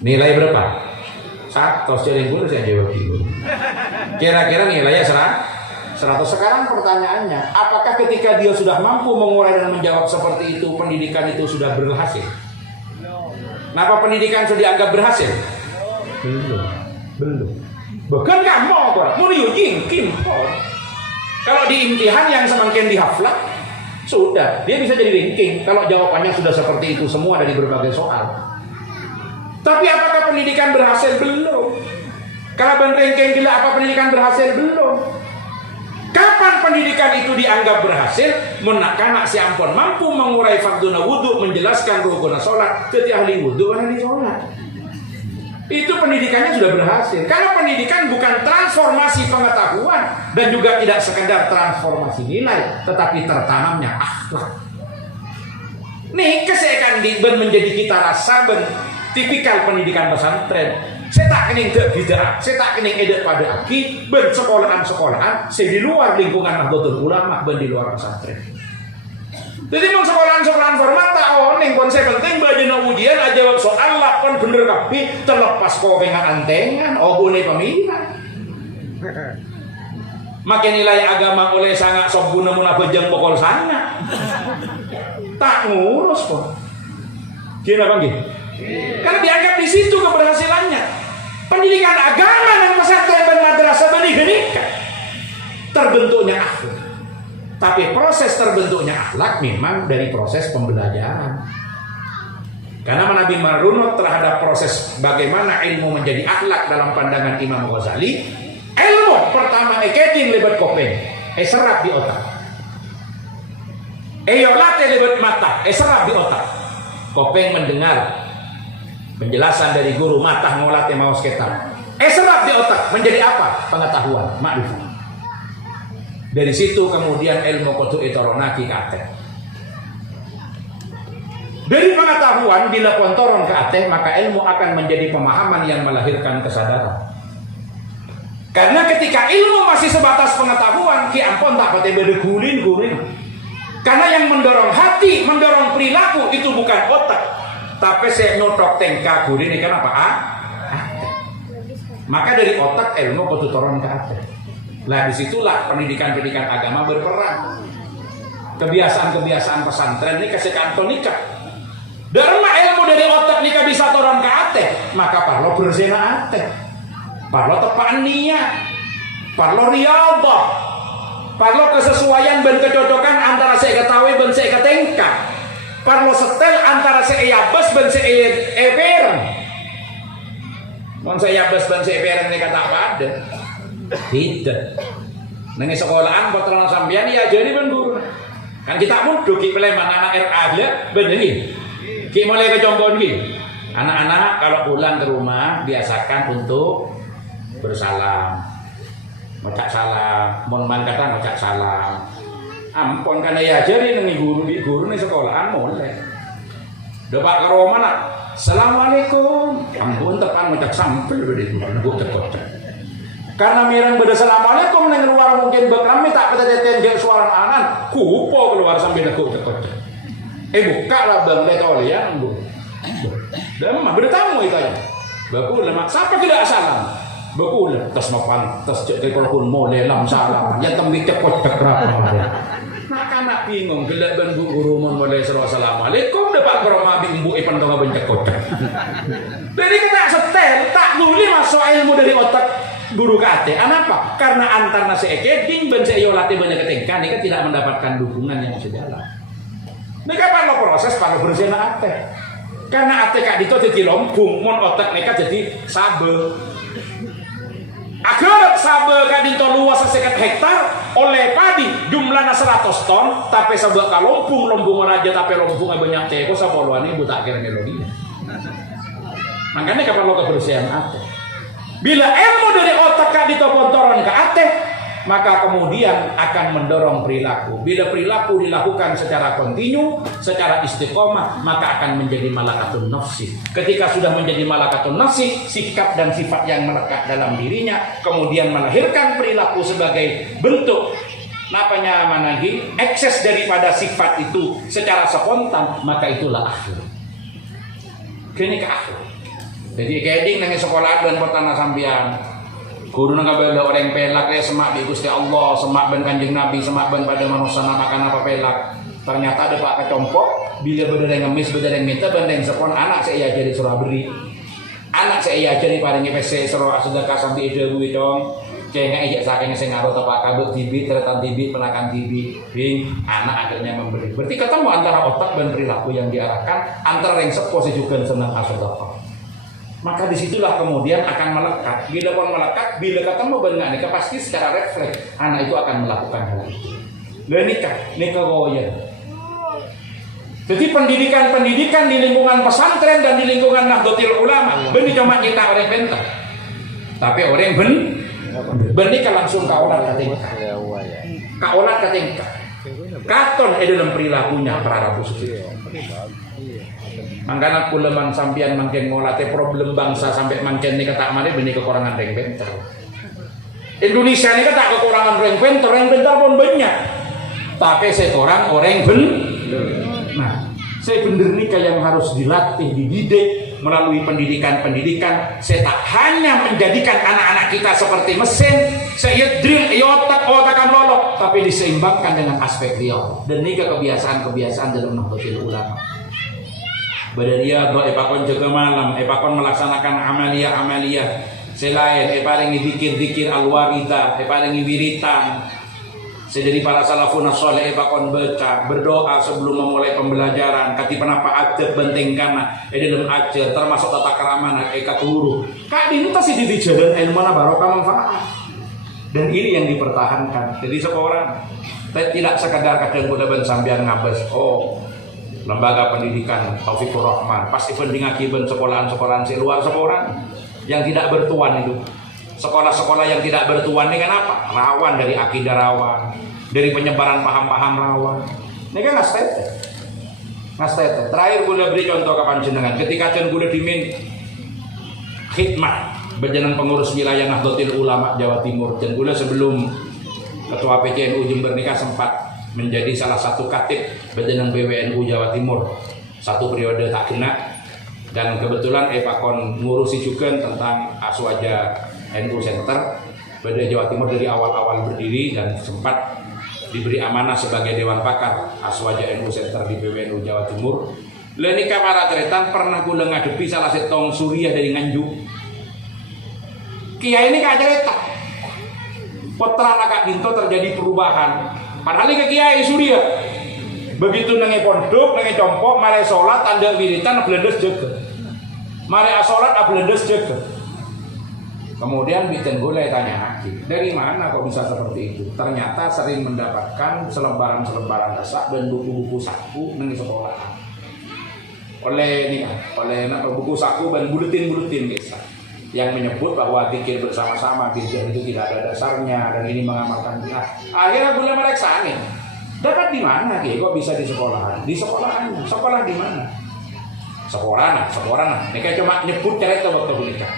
Nilai berapa? 100 jadi guru saya jawab dulu. Kira-kira nilainya 100. Sekarang pertanyaannya, apakah ketika dia sudah mampu mengurai dan menjawab seperti itu, pendidikan itu sudah berhasil? Kenapa pendidikan sudah dianggap berhasil? Belum. Bahkan nggak mau jingkin. Kalau di imtihan yang semakin dihafal, sudah dia bisa jadi ranking. Kalau jawabannya sudah seperti itu semua dari berbagai soal. Tapi apakah pendidikan berhasil? Belum. Kalau ranking gila apa pendidikan berhasil? Belum. Kapan pendidikan itu dianggap berhasil? Menak si ampun mampu mengurai fardhu wudu, menjelaskan rukun salat, jadi ahli wudu ahli salat. Itu pendidikannya sudah berhasil. Kalau pendidikan bukan transformasi pengetahuan dan juga tidak sekedar transformasi nilai, tetapi tertanamnya akhlak. Nih kesekan menjadi kita rasa tipikal pendidikan pesantren. Saya tak kening ke bid'ah, saya tak kening edek pada aki, sekolahan saya di luar lingkungan Nahdlatul Ulama, di luar pesantren. Jadi mau sekolahan formal tak oning konsep penting baju ujian aja soal lapan bener tapi terlepas kau pengen antengan, boleh pemilihan. Makin nilai agama oleh sangat sok guna munah bejeng pokol sana. Tak ngurus kok. Kira apa gitu? Karena dianggap di situ keberhasilannya. Pendidikan agama dan pesantren dan madrasah benih-benih terbentuknya akhlak. Tapi proses terbentuknya akhlak memang dari proses pembelajaran. Karena Nabi merunut terhadap proses bagaimana ilmu menjadi akhlak dalam pandangan Imam Ghazali. Ilmu pertama eketin lebat kopeng, serap di otak. Yolate lebat mata, serap di otak. Kopeng mendengar penjelasan dari guru, mata ngolate mau sekitar. Serap di otak menjadi apa? Pengetahuan, makrifat. Dari situ kemudian ilmu kutu itoronaki ke ateh. Dari pengetahuan bila kontoron ke ateh, maka ilmu akan menjadi pemahaman yang melahirkan kesadaran. Karena ketika ilmu masih sebatas pengetahuan, ki ampun tak pati bedegulin. Karena yang mendorong hati, mendorong perilaku itu bukan otak, tapi saya notok tengka gulin ini kan apa? Maka dari otak ilmu kudu turun ke ateh. Nah disitulah pendidikan agama berperan. Kebiasaan pesantren ini kasih kantor nikah. Dharma ilmu dari otak nikah bisa turun ke ateh, maka parlo berzina ateh, parlo tepaan niat, parlo riyadhah, parlo kesesuaian dan kecocokan antara saya ketahui dan saya ketengka, parlo setel antara saya yabes dan saya epereng. Mon saya yabes dan saya epereng ini kata apa ada? Tidak. Nang sekolahan potong sambian ya jadi ben guru. Kan kita mudah ki Peleman anak RA dia benerin. Ki mulai kecompon ki. Anak-anak kalau pulang ke rumah biasakan untuk bersalam. Ngucap salam, mon man kata ngucap salam. Ampun karena ya jadi nang guru nih sekolahan mulai. Depak ke rumah nak. Assalamualaikum. Ampun tekan ngucap sampel begitu nunggu cekot. Karena mirang beda assalamualaikum nang luar mungkin bekrami tak pada tetengge suara anan kupo keluar sambil nekuk cekot. Buka lah bang betol ya nunggu. Dan mah bertamu itu ya. Bakul mak siapa tidak salam. Bakul tas mapan tas cek pun mole lam salam. Ya tembi cekot cekrap. Nak bingung gelak ben guru mon mole assalamualaikum depak kroma bimbu ipan dong bencekot. Jadi kena setel tak nuli masuk ilmu dari otak guru kate, apa? Karena antar nasi ekeding dan seyolate banyak ketingkan, ini kan tidak mendapatkan dukungan yang sejalan. Ini kan proses perlu berzina ate. Karena ate kak dito jadi lompung, mon otak mereka jadi sabe. Agar sabe kak dito luas 50 hektar oleh padi jumlahnya 100 ton, tapi sabe kak lompung aja tapi lompungnya banyak teko sapoluan ini buta akhirnya melodi. Makanya kapan lo kebersihan ate. Bila ilmu dari otak kak ditopontoron ke ateh, maka kemudian akan mendorong perilaku. Bila perilaku dilakukan secara kontinu, secara istiqomah, maka akan menjadi malakatun nafsi. Ketika sudah menjadi malakatun nafsi, sikap dan sifat yang melekat dalam dirinya, kemudian melahirkan perilaku sebagai bentuk napanya managi, ekses daripada sifat itu secara spontan, maka itulah akhlak. Kini ke akhlak. Jadi keding nang sekolah dan pertana sambian. Guru nang kabeh orang pelak ya semak di Gusti Allah, semak ben Kanjeng Nabi, semak ben pada manusia makan apa pelak. Ternyata ada Pak kecompok, bila beda yang ngemis, beda yang minta, beda yang sepon anak saya jadi surah beri. Anak saya jadi paling PC surah sedekah sampai ide duit dong. Jangan ejak saking sing ngaruh tepak kabut tibit, teretan tibit, penakan tibit. Bing, anak akhirnya memberi. Berarti ketemu antara otak dan perilaku yang diarahkan, antara yang sepo juga senang asodakah. Maka disitulah kemudian akan melekat. Bila pun melekat, bila ketemu benar nikah pasti secara refleks anak itu akan melakukan hal itu. Dan nikah goyah. Jadi pendidikan di lingkungan pesantren dan di lingkungan Nahdlatul Ulama benih cuma kita orang bentar. Tapi orang benikah langsung kaulat katingka. Kaulat katingka. Katon dalam perilakunya para suci. Mangkana kuleman sampian mangken ngolate problem bangsa sampai mangken ni kata mari benih kekurangan reng bentar. Indonesia ni kata kekurangan reng bentar pun banyak. Tapi seorang orang Nah, saya bener nikah yang harus dilatih, dididik melalui pendidikan. Saya tak hanya menjadikan anak-anak kita seperti mesin, saya drill, otak lolo, tapi diseimbangkan dengan aspek real. Dan nikah kebiasaan dalam Nahdlatul Ulama. Berriyadhah epakon jaga malam, epakon melaksanakan amalia-amalia selain eparingi zikir-zikir al-warida, eparingi wiritan. Sedari para salafun saleh epakon baca, berdoa sebelum memulai pembelajaran, kati penapa ajar benteng kana, dalam ajar termasuk tata keramana eka turu. Kak dinu tasih di jalan ilmu mana barokah manfaat. Dan ini yang dipertahankan. Jadi seorang tidak sekadar kadang kuda sambian ngabes. Oh, lembaga pendidikan Taufikur Rahman pasti penting akibat sekolahan-sekolahan di luar sekolah yang tidak bertuan itu. Sekolah-sekolah yang tidak bertuan ini kan apa? Rawan dari akidah rawan, dari penyebaran paham-paham rawan. Ini kan ngastete. Terakhir gue beri contoh ke panjenengan. Ketika gue dimin khidmat berjeneng pengurus wilayah Nahdlatul Ulama Jawa Timur, dan gue sebelum ketua PCNU Jember nikah sempat menjadi salah satu katib berjeneng BWNU Jawa Timur. Satu periode tak kena, dan kebetulan Epakon ngurusi juga tentang Aswaja NU Center pada Jawa Timur dari awal-awal berdiri, dan sempat diberi amanah sebagai Dewan Pakar Aswaja NU Center di BWNU Jawa Timur. Leni kamara tretan pernah gue ngadepi salah setong Suriah dari Nganjuk. Kiai ini kacerita putra Nakak Dinto terjadi perubahan. Padahal ini Kiai Suriah begitu nengi pondok, nengi compok, mare sholat, tanda wiritan, ablendes jaga. Mare asolat, ablendes jaga. Kemudian bikin gue tanya lagi, dari mana kok bisa seperti itu? Ternyata sering mendapatkan selebaran-selebaran desak dan buku-buku saku nengi sekolah. Oleh buku saku dan buletin-buletin desa yang menyebut bahwa zikir bersama-sama bidan itu tidak ada dasarnya dan ini mengamalkan jihad. Akhirnya gue mereka nih, dapat di mana kok bisa di sekolahan? Di sekolahannya, sekolah di mana? Sekolah nah. Ini kayak cuma nyebut cerita waktu menikah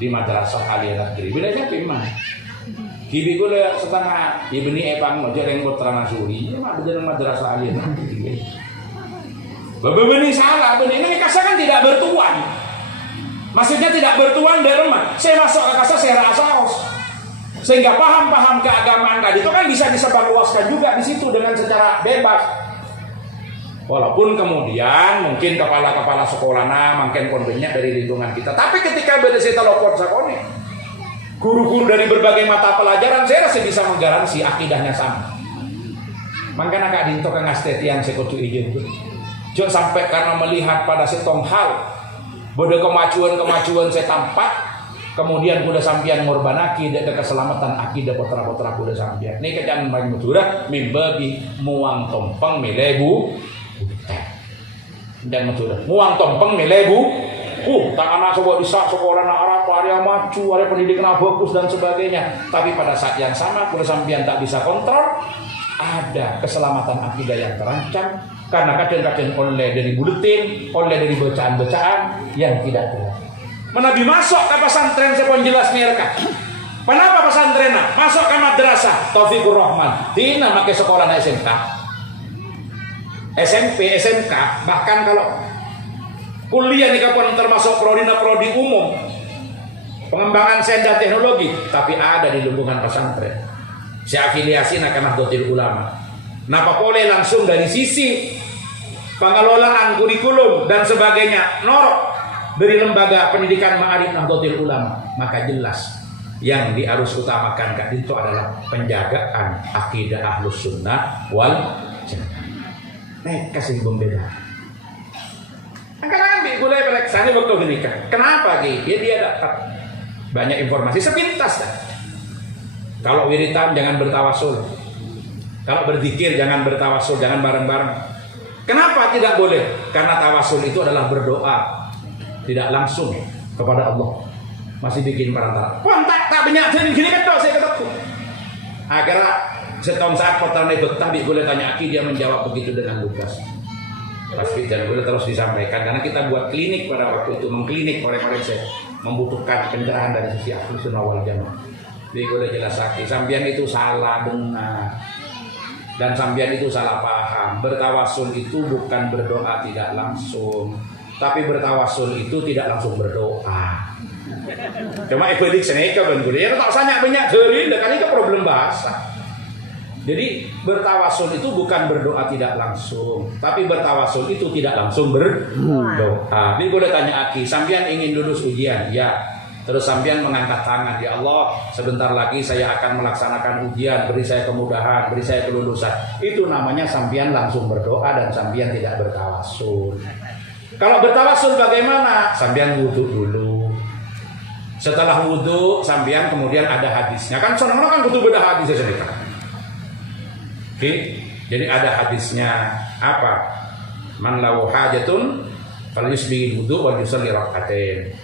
di madrasah aliyah negeri. Bedanya pimah. Kibi gue setengah, ya benih epang mojo yang putra nasuri, ya mah bener madrasah aliyah negeri. Benih salah, benih ini kasar kan tidak bertuan. Maksudnya tidak bertuan dari rumah. Saya masuk ke kasar saya rasa sehingga paham-paham keagamaan tadi itu kan bisa disebarluaskan juga di situ dengan secara bebas. Walaupun kemudian mungkin kepala-kepala sekolah makin banyak dari lingkungan kita. Tapi ketika berdasarkan telopon sakone, guru-guru dari berbagai mata pelajaran saya rasa bisa menggaransi akidahnya sama. Makanya Kak Dinto ke ngastetian sekutu izin itu. Jangan sampai karena melihat pada setong hal, bodoh kemajuan saya tampak, kemudian kuda sampian ngorbanaki dari keselamatan akidah putra-putra kuda sampian. Ini kejadian bagi mudura mimbabi muang tompeng milebu. Dan muang tompeng milebu. Tak anak coba disak sekolah nak arah area maju, area pendidikan bagus dan sebagainya. Tapi pada saat yang sama kuda sampian tak bisa kontrol, ada keselamatan akidah yang terancam karena kadang-kadang oleh dari buletin, oleh dari bacaan-bacaan yang tidak jelas. Menabi masuk ke pesantren sepon jelas mereka. Kenapa pesantren masuk ke madrasah Taufikur Rahman? Tina pakai sekolah SMK, SMP, SMK, bahkan kalau kuliah nih kapan termasuk prodi umum, pengembangan sains dan teknologi, tapi ada di lingkungan pesantren. Saya afiliasi nak Nahdlatul Ulama. Napa boleh langsung dari sisi pengelolaan kurikulum dan sebagainya norok dari lembaga pendidikan Ma'arif Nahdlatul Ulama, maka jelas yang diharus utamakan Kak Dinto adalah penjagaan akidah Ahlus Sunnah wal Jamaah. Kasih pembeda. Akan ambil gulai peleksani waktu menikah. Kenapa dia dapat banyak informasi sepintas dah. Kalau wiritan jangan bertawasul. Kalau berzikir jangan bertawasul, jangan bareng-bareng. Kenapa tidak boleh? Karena tawasul itu adalah berdoa tidak langsung kepada Allah. Masih bikin perantara. Kontak tak banyak jadi gini kan doa saya ketemu. Akhirnya setahun saat pertama betah boleh tanya Aki, dia menjawab begitu dengan lugas. Pasti dan boleh terus disampaikan karena kita buat klinik pada waktu itu, mengklinik orang-orang saya membutuhkan pencerahan dari sisi Ahlus Sunnah wal Jamaah. Jadi boleh jelas Aki, sambian itu salah dengar dan sambian itu salah paham. Bertawasul itu bukan berdoa tidak langsung, tapi bertawasul itu tidak langsung berdoa. Cuma ebelik seneka ben ya tak banyak dari kali ke problem bahasa. Jadi bertawasul itu bukan berdoa tidak langsung, tapi bertawasul itu tidak langsung berdoa. Ini boleh tanya Aki, sampean ingin lulus ujian? Ya. Terus sampean mengangkat tangan, ya Allah, sebentar lagi saya akan melaksanakan ujian, beri saya kemudahan, beri saya kelulusan. Itu namanya sampean langsung berdoa dan sampean tidak bertawasul. Kalau bertawasul bagaimana? Sampean wudhu dulu. Setelah wudhu, sampean kemudian ada hadisnya. Kan soalnya kan butuh beda hadisnya sendiri. Oke, jadi ada hadisnya apa? Man lahu hajatun falyusbihil wudu wa yusalli rak'atain.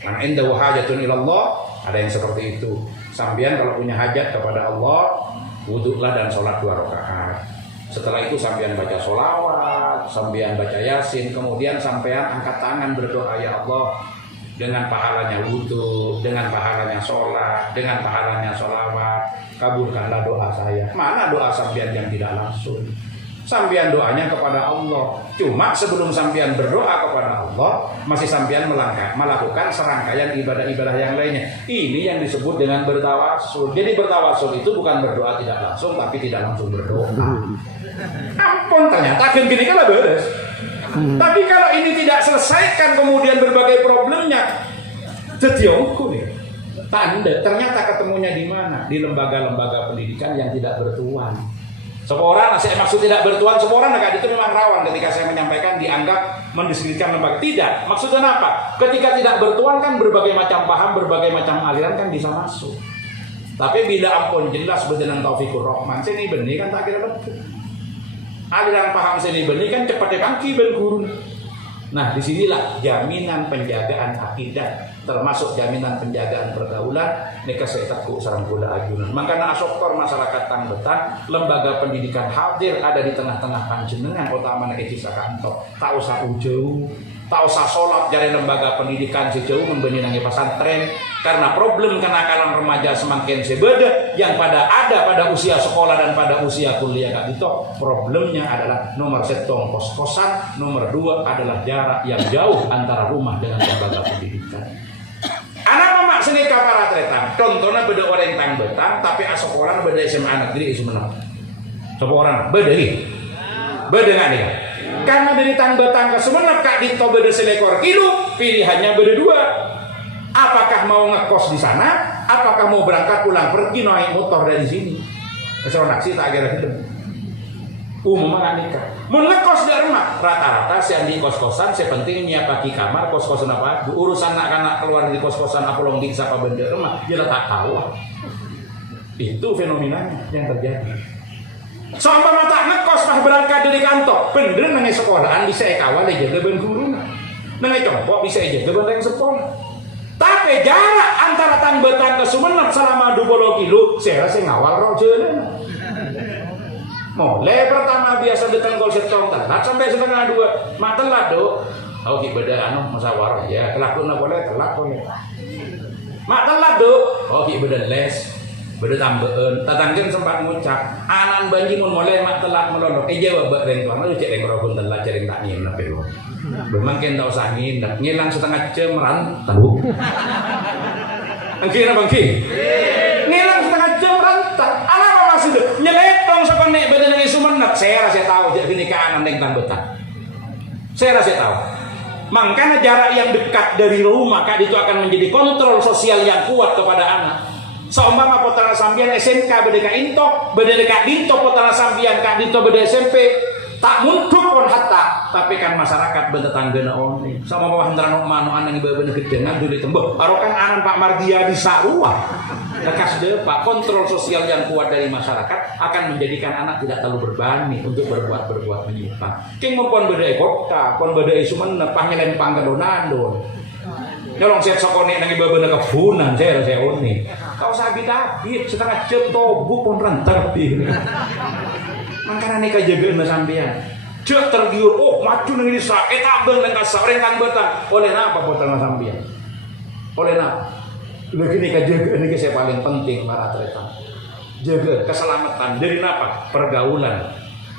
Man indahu hajatun ilallah, ada yang seperti itu. Sampean kalau punya hajat kepada Allah, wudulah dan sholat 2 rakaat. Setelah itu sampean baca sholawat, sampean baca yasin, kemudian sampean angkat tangan berdoa, ya Allah, dengan pahalanya wudu, dengan pahalanya sholat, dengan pahalanya sholawat, kabulkanlah doa saya. Mana doa sampean yang tidak langsung? Sampean doanya kepada Allah. Cuma sebelum sampean berdoa kepada Allah, masih sampean melakukan serangkaian ibadah-ibadah yang lainnya. Ini yang disebut dengan bertawasul. Jadi bertawasul itu bukan berdoa tidak langsung, tapi tidak langsung berdoa. Ampun, ternyata gini kan beres. Tapi kalau ini tidak selesaikan kemudian berbagai problemnya, jadi nih. Tanda ternyata ketemunya di mana? Di lembaga-lembaga pendidikan yang tidak bertuan. Semua orang, saya maksud tidak bertuan, semua orang itu memang rawan ketika saya menyampaikan dianggap mendiskreditkan lembaga. Tidak, maksudnya apa? Ketika tidak bertuan kan berbagai macam paham, berbagai macam aliran kan bisa masuk. Tapi bila ampun jelas berjalan taufikur rahman, sini benih kan tak kira betul. Aliran paham sini benih kan cepat dikangki ben guru. Nah, disinilah jaminan penjagaan akidah, termasuk jaminan penjagaan pergaulan, neka setakku sarang gula ajunan. Makanya asoktor masyarakat Tangbetan, lembaga pendidikan hadir ada di tengah-tengah panjenengan, utama nek iki sakanto. Tak usah jauh, tak usah sholat dari lembaga pendidikan sejauh membeni nangi pesantren, karena problem kenakalan remaja semakin sebeda yang ada pada usia sekolah dan pada usia kuliah kak itu problemnya adalah nomor 1 kos-kosan, nomor 2 adalah jarak yang jauh antara rumah dengan lembaga pendidikan. Anak mamak seni kapara tretan, contohnya beda orang yang Tangbetan, tapi sekolah beda SMA negeri Sumenep. Seorang beda nggak nih? Karena dari Tangbetan ke Sumenep kak dito beda selekor kilo, pilihannya beda 2. Apakah mau ngekos di sana? Apakah mau berangkat pulang pergi naik motor dari sini? Keseronak sih tak kira gitu. Umum nikah. Mau ngekos di rumah, rata-rata saya di kos-kosan, saya penting nyiapaki kamar kos-kosan apa? Urusan anak-anak keluar dari kos-kosan apa long di siapa benda rumah, dia tak tahu. Itu fenomenanya yang terjadi. Sampai mata ngekos pas berangkat dari kantor, bener nangis sekolahan bisa kawal jaga ben guru. Nangis compok bisa jaga ben sekolah. Tapi jarak antara Tangbetan ke Sumenep selama 20 kilo, saya rasa ngawal rojalan. Mulai pertama biasa datang gol setong telat sampai setengah 2, mak telat do. Oh beda masawarah ya, kelakon boleh telat boleh. Mak telat do. Oh beda les, beda tambahan. Tatanggen sempat ngucap, anan banji mun mulai mak telat melolok. Jawab bak reng tuan, lu cek reng robun telat cering tak nginep lo. Bemakin tak usah nginep, ngilang setengah jam rantau. Angki na bangki. Ngilang setengah jam rantau. Anak apa masih deh? Nyeletong sekonek badan yang Sumenep. Saya rasa tahu jadi nikahan neng Tangbetan. Saya rasa tahu. Makanya jarak yang dekat dari rumah kak itu akan menjadi kontrol sosial yang kuat kepada anak. Seumpama potara sambian SMK beda intok, beda dinto potara sambian kak dinto beda SMP. Tak munduk pun hatta, tapi kan masyarakat bertetanggana oni. Sama bawah antara manu anak ibu bener gedengan dulu tembok. Arokan anak Pak Mardiadi Sarua. Lekas deh Pak, kontrol sosial yang kuat dari masyarakat akan menjadikan anak tidak terlalu berbani untuk berbuat menyimpang. King mempon beda kota, pon beda Sumenep, pangelempang ke Donado. Nyolong siap sokone nang ibu bener kebunan saya oni. Kau sabit setengah jam tobu pun rentar pi. Makanya nikah jaga sampean. Cek tergiur, oh maju nang ini sak abang nang kasareng Tangbetan. Oleh apa potong sampean? Oleh apa? Lagi nikah jaga ini saya paling penting para atlet. Jaga keselamatan dari apa? Pergaulan.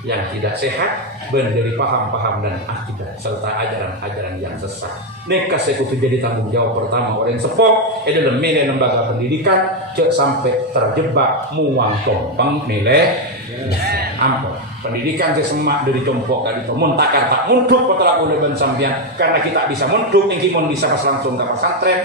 yang tidak sehat, ben dari paham-paham dan akidah serta ajaran-ajaran yang sesat. Neka sekutu jadi tanggung jawab pertama orang sepok dalam milih lembaga pendidikan cek sampai terjebak muang tompeng milih ampun. Pendidikan saya semak dari compok kali itu muntakar tak munduk potrak oleh ben sampean karena kita bisa munduk ning kimon bisa pas langsung ke pesantren.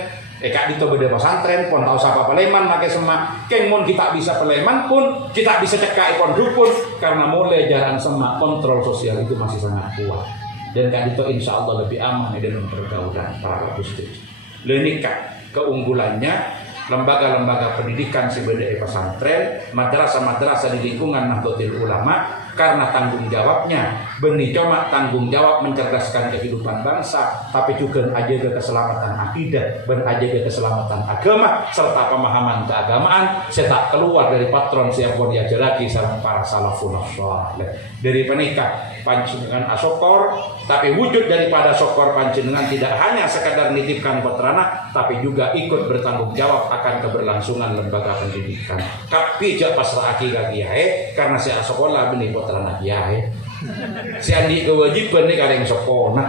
Kak dito beda pesantren pun tahu siapa peleman pakai semak kengmon kita bisa peleman pun kita bisa cekak ikon dukun karena mulai jalan semak kontrol sosial itu masih sangat kuat dan kak dito insya Allah lebih aman dalam pergaulan para ustaz. Lenika keunggulannya lembaga-lembaga pendidikan sebagai pesantren, madrasah-madrasah di lingkungan Nahdlatul Ulama karena tanggung jawabnya benih cuma tanggung jawab mencerdaskan kehidupan bangsa tapi juga menjaga keselamatan akidah dan menjaga keselamatan agama serta pemahaman keagamaan serta keluar dari patron siap diajaraki sama para salafun saleh dari penikah panjenengan asokor tapi wujud daripada sokor panjenengan tidak hanya sekadar nitipkan putrana tapi juga ikut bertanggung jawab akan keberlangsungan lembaga pendidikan tapi jak pasrah akidah kiai karena si asokola benih putrana kiai si andi kewajiban nih kadang sokona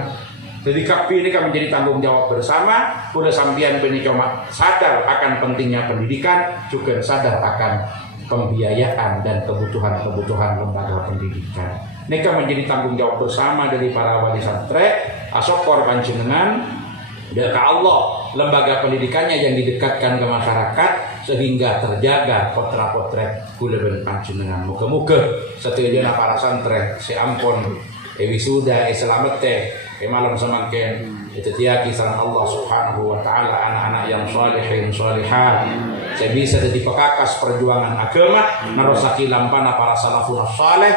jadi kapi ini kan menjadi tanggung jawab bersama udah sambian benih cuma sadar akan pentingnya pendidikan juga sadar akan pembiayaan dan kebutuhan-kebutuhan lembaga pendidikan. Ini kan menjadi tanggung jawab bersama dari para wali santri, asokor panjenengan, dan ke Allah lembaga pendidikannya yang didekatkan ke masyarakat sehingga terjaga potra-potret kula ben panjenengan. Muga-muga sedaya para santri si ampun wisuda selamat malam samangken itu tiaki sareng Allah Subhanahu wa taala anak-anak yang sholihin sholihat saya bisa jadi pekakas perjuangan agama narosaki lampana para salafun saleh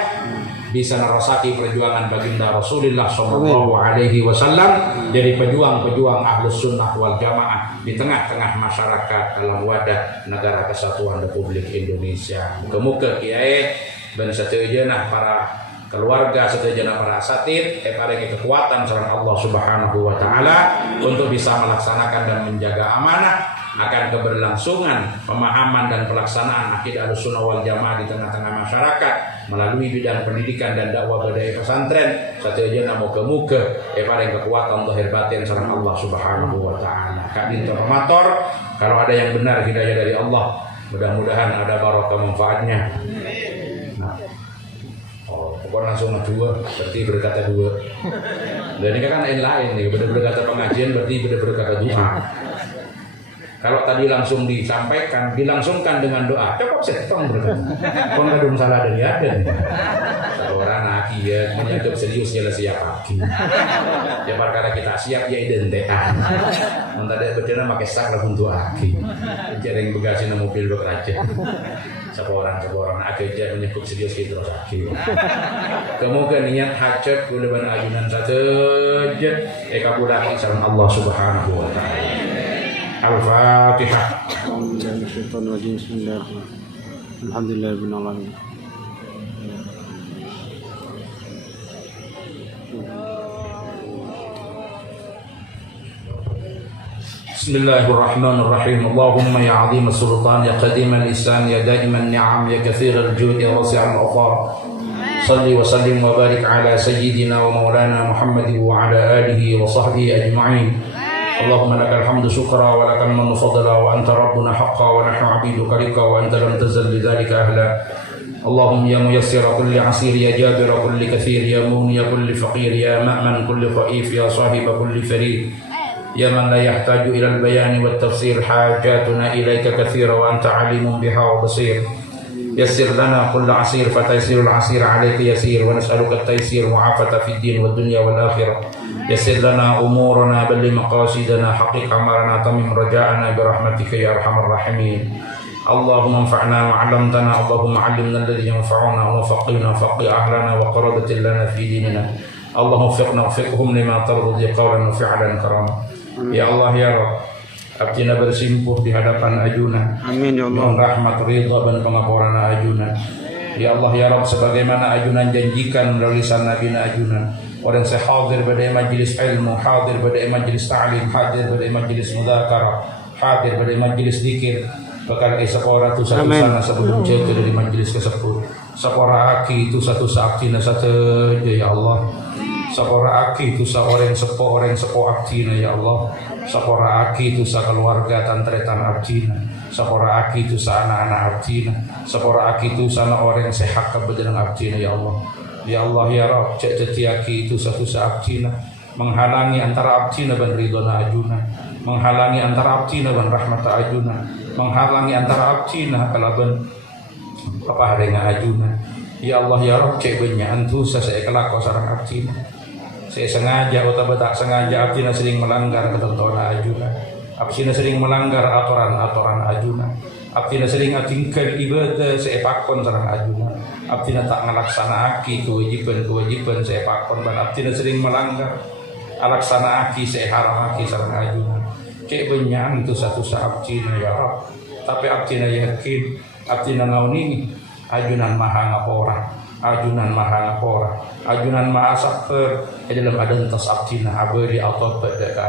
bisa narosaki perjuangan baginda Rasulullah sallallahu alaihi wasallam jadi pejuang-pejuang ahlus sunnah wal jamaah di tengah-tengah masyarakat dalam wadah negara kesatuan Republik Indonesia. Muga-muga kiai dan satejeuna para keluarga setujuan para asatid paringi kekuatan sareng Allah Subhanahu wa taala untuk bisa melaksanakan dan menjaga amanah akan keberlangsungan pemahaman dan pelaksanaan akidah Ahlussunnah wal Jamaah di tengah-tengah masyarakat melalui bidang pendidikan dan dakwah budaya pesantren satejeuna muga-muga paring kekuatan zahir batin sareng Allah Subhanahu wa taala. Kak dinten pemator kalau ada yang benar hidayah dari Allah mudah-mudahan ada barokah manfaatnya. Pokoknya langsung dua, berarti berkata dua. Dan ini kan lain nih, berkata pengajian berarti berkata doa. Kalau tadi langsung disampaikan, dilangsungkan dengan doa, cukup setong berkata. Kau nggak ada salah dari ada. Seorang laki ya, menyangkut serius jelas siap lagi. Ya perkara kita siap ya identitas. Mentadai berdana pakai sak lah untuk lagi. Jadi yang bagasin mobil bekerja. Seorang akhirnya menyebut serius gitu lagi. Kemudian niat hajat boleh bana ajunan satu jet kabulaki sareng Allah Subhanahu wa taala. Al-Fatihah. Alhamdulillahirabbil alamin. Bismillahirrahmanirrahim. Allahumma ya azim as-sultan ya qadim al-ihsan ya daim an-ni'am ya kathir al-jud ya wasi' al-'atar. Salli wa sallim wa barik ala sayyidina wa maulana Muhammad wa ala alihi wa sahbihi ajma'in. Allahumma lakal hamdu syukra wa lakal mannu fadla wa anta rabbuna haqqan wa nahnu 'abiduka lika wa anta lam tazal lidzalika ahla. Allahumma ya muyassir kulli 'asir ya jabir kulli kathir ya mughni kulli faqir ya ma'man kulli dhaif ya sahib kulli farid. يا من لا يحتاج إلى البيان والتفسير حاجاتنا إليك كثيرة وأنت عليم بها وبصير يسر لنا كل عسير فتيسير العسير عليك يسير ونسألك التيسير معافاة في الدين والدنيا والآخرة يسر لنا أمورنا بل مقاصدنا حقق أمرنا تمم رجاءنا برحمتك يا أرحم الراحمين اللهم انفعنا ما علمتنا اللهم علمنا الذي ينفعنا وفقنا فقه أهلنا وقربة لنا في ديننا اللهم وفقنا وفقهم لما ترضي قولا وفعلا كرما. Ya Allah ya Rabb, abdina bersimpuh di hadapan ajunan. Amin ya Allah. Mohon rahmat ridha dan pengapuran ajunan. Ya Allah ya Rabb, sebagaimana ajunan janjikan melalui lisan Nabi ajunan. Orang saya hadir pada majlis ilmu, hadir pada majlis ta'lim, hadir pada majlis mudzakarah, hadir pada majlis zikir. Bakal esok orang tu satu sana sebelum jatuh dari majlis ke-10. Sapora aki itu satu abdina satu ya Allah. Sapora aki itu orang sepo abdina ya Allah. Sapora aki itu keluarga tantretan abdina. Sapora aki itu anak-anak abdina. Sapora aki itu orang sehat kebenaran abdina ya Allah. Ya Allah ya Rabb, cek aki itu satu abdina, menghalangi antara abdina dan ridhona ajuna, menghalangi antara abdina dan rahmata ajuna, menghalangi antara abdina kalaban papaharenga ajuna. Ya Allah ya Rabb, cek benya antu saya kelako sarang abdina. Saya sengaja atau tak sengaja abdina sering melanggar ketentuan ajuna. Abdina sering melanggar aturan ajuna. Abdina sering atingkan ibadah saya pakon sarang ajuna. Abdina tak ngelaksanaaki kewajiban saya pakon dan abdina sering melanggar alaksanaaki saya haramaki sarang ajuna. Cek benyang itu satu abdina ya Rabb. Tapi abdina yakin abdina ngauni ajunan maha ngapora, ajunan maha ngapora, ajunan maha sakfer dalam adan tas abdina abadi atau pada ke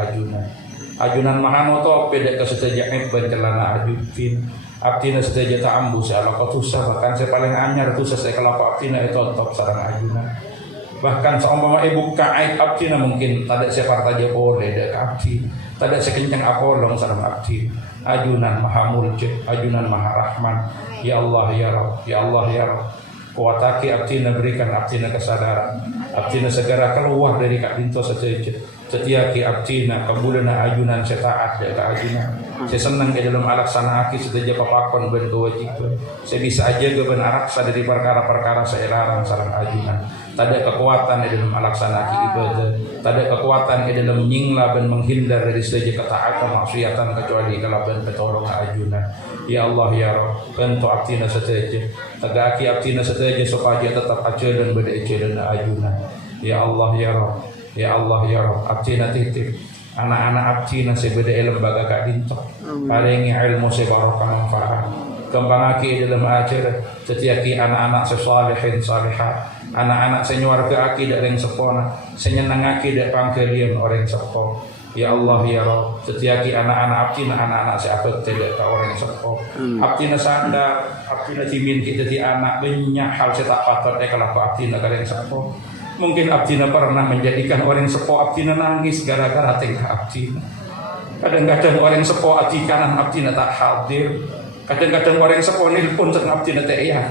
ajunan maha moto beda ke setajak bencelana ajudin. Abdina sedaja tak ambu saya tusa, bahkan saya paling anyar tusa saya kelapa abdina itu top sarang ajuna. Bahkan seumpama ibu kaid abdina mungkin tak ada siapa saja boleh dek abdi, tak ada sekencang apolong sarang abdi. Ajunan maha mulki, ajunan maha rahman. Ya Allah ya Rabb, ya Allah ya Rabb. Kuataki abdina, berikan abdina kesadaran. Abdina segera keluar dari kak dinto sejaja. Setiaki abdina kebulana ajunan saya taat dek ajunan. Saya senang ke dalam alaksana aki sedaja papakon ben kewajiban. Saya bisa aja ke ben araksa dari perkara-perkara saya larang sarang ajunan. Tak ada kekuatan di dalam alaksana aki ibadah. Tak ada kekuatan di dalam menyingla dan menghindar dari sedaja ketaatan maksiatan kecuali kalau ben petolong ajunan. Ya Allah ya Rabb, bentuk abdina sedaja. Tegaki abdina sedaja supaya tetap aja dan beda aja dan ajunan. Ya Allah ya Rabb, ya Allah ya Rabb, abdina titip. Anak-anak abdina sebeda lembaga kak dinto. Palingi ilmu sebarokah manfaat. Kembang aki dalam ajar. Setiaki anak-anak sesalihin salihat. Anak-anak senyuarga aki dak ring sepona. Senyenang aki dak pangkelian orang sepo. Ya Allah ya Rabb, setiaki anak-anak abdina, anak-anak seabad tidak ke orang sepo. Abdina sadar, abdina timin kita di anak banyak hal saya tak patut kalau abdina ke orang sepo. Mungkin abdina pernah menjadikan orang sepo abdina nangis gara-gara tingkah abdina. Kadang-kadang orang sepo abdi kanan abdina tak hadir. Kadang-kadang orang sepo nelpon tengah abdina tak iya.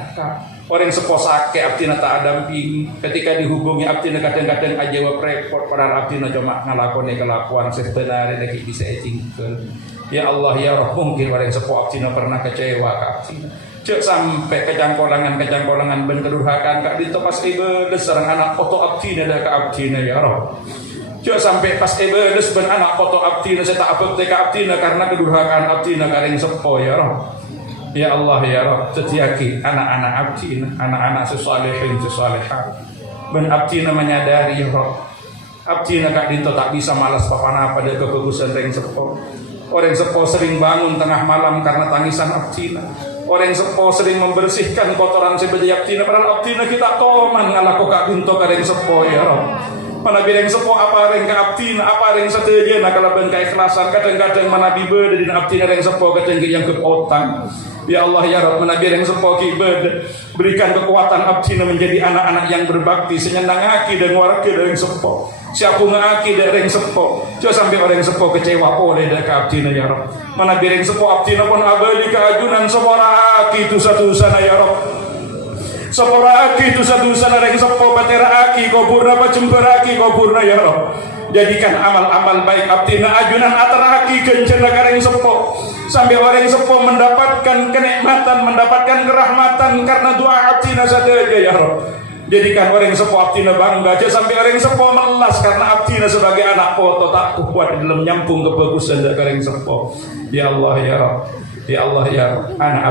Orang sepo sakit abdina tak dampingi. Ketika dihubungi abdina kadang-kadang aja jawab repot. Padahal abdina cuma ngelakoni kelakuan sebenarnya lagi bisa tinggal. Ya Allah ya Rabb, mungkin orang sepo abdina pernah kecewa ke abdina. Cek sampai kejangkolangan ben kedurhakan kak dinto pas ibadah sareng anak foto abdina dah ke abdina ya Rabb. Cek sampai pas ibadah ben anak foto abdina saya tak abot ke abdina karena kedurhakan abdina karing sepo ya Rabb. Ya Allah ya Rabb, setiaki anak-anak abdina, anak-anak sesalihin sesalihat. Ben abdina menyadari ya Rabb, abdina kak dinto tak bisa malas papan-apa dari kebagusan ring sepo. Orang sepo sering bangun tengah malam karena tangisan abdina. Orang sepo sering membersihkan kotoran sebeda abdina. Padahal abdina kita toman ngalaku kak dinto karing sepo ya Rabb. Mana bireng sepo apa ring ka abdina, apa ring seteja nak kalau ben keikhlasan kadang-kadang mana bibe dari abdina ring sepo kadang yang kepotang. Ya Allah ya Rabb, mana bireng sepo kibed berikan kekuatan abdina menjadi anak-anak yang berbakti senyenang haki dan warga dari sepo. Siapa ngaki dari sepo, coba sampai orang sepo kecewa oleh dari abdina ya Rabb. Mana bireng sepo abdina pun abadi keajunan sepora aki itu satu sana ya Rabb. Sepora aki itu satu sana ring sepo batera aki kopurna pacember aki kopurna ya Rabb. Jadikan amal-amal baik abdina ajunan ataraki kencana kareng sepo sampai orang sepo mendapatkan kenikmatan, mendapatkan kerahmatan karena doa abdina saja ya Rabb. Jadikan orang sepo abdina bangga aja sampai orang sepo melas karena abdina sebagai anak foto tak kuat dalam nyambung kebagusan dari kareng sepo. Ya Allah ya Rabb, ya Allah ya Rabb, anak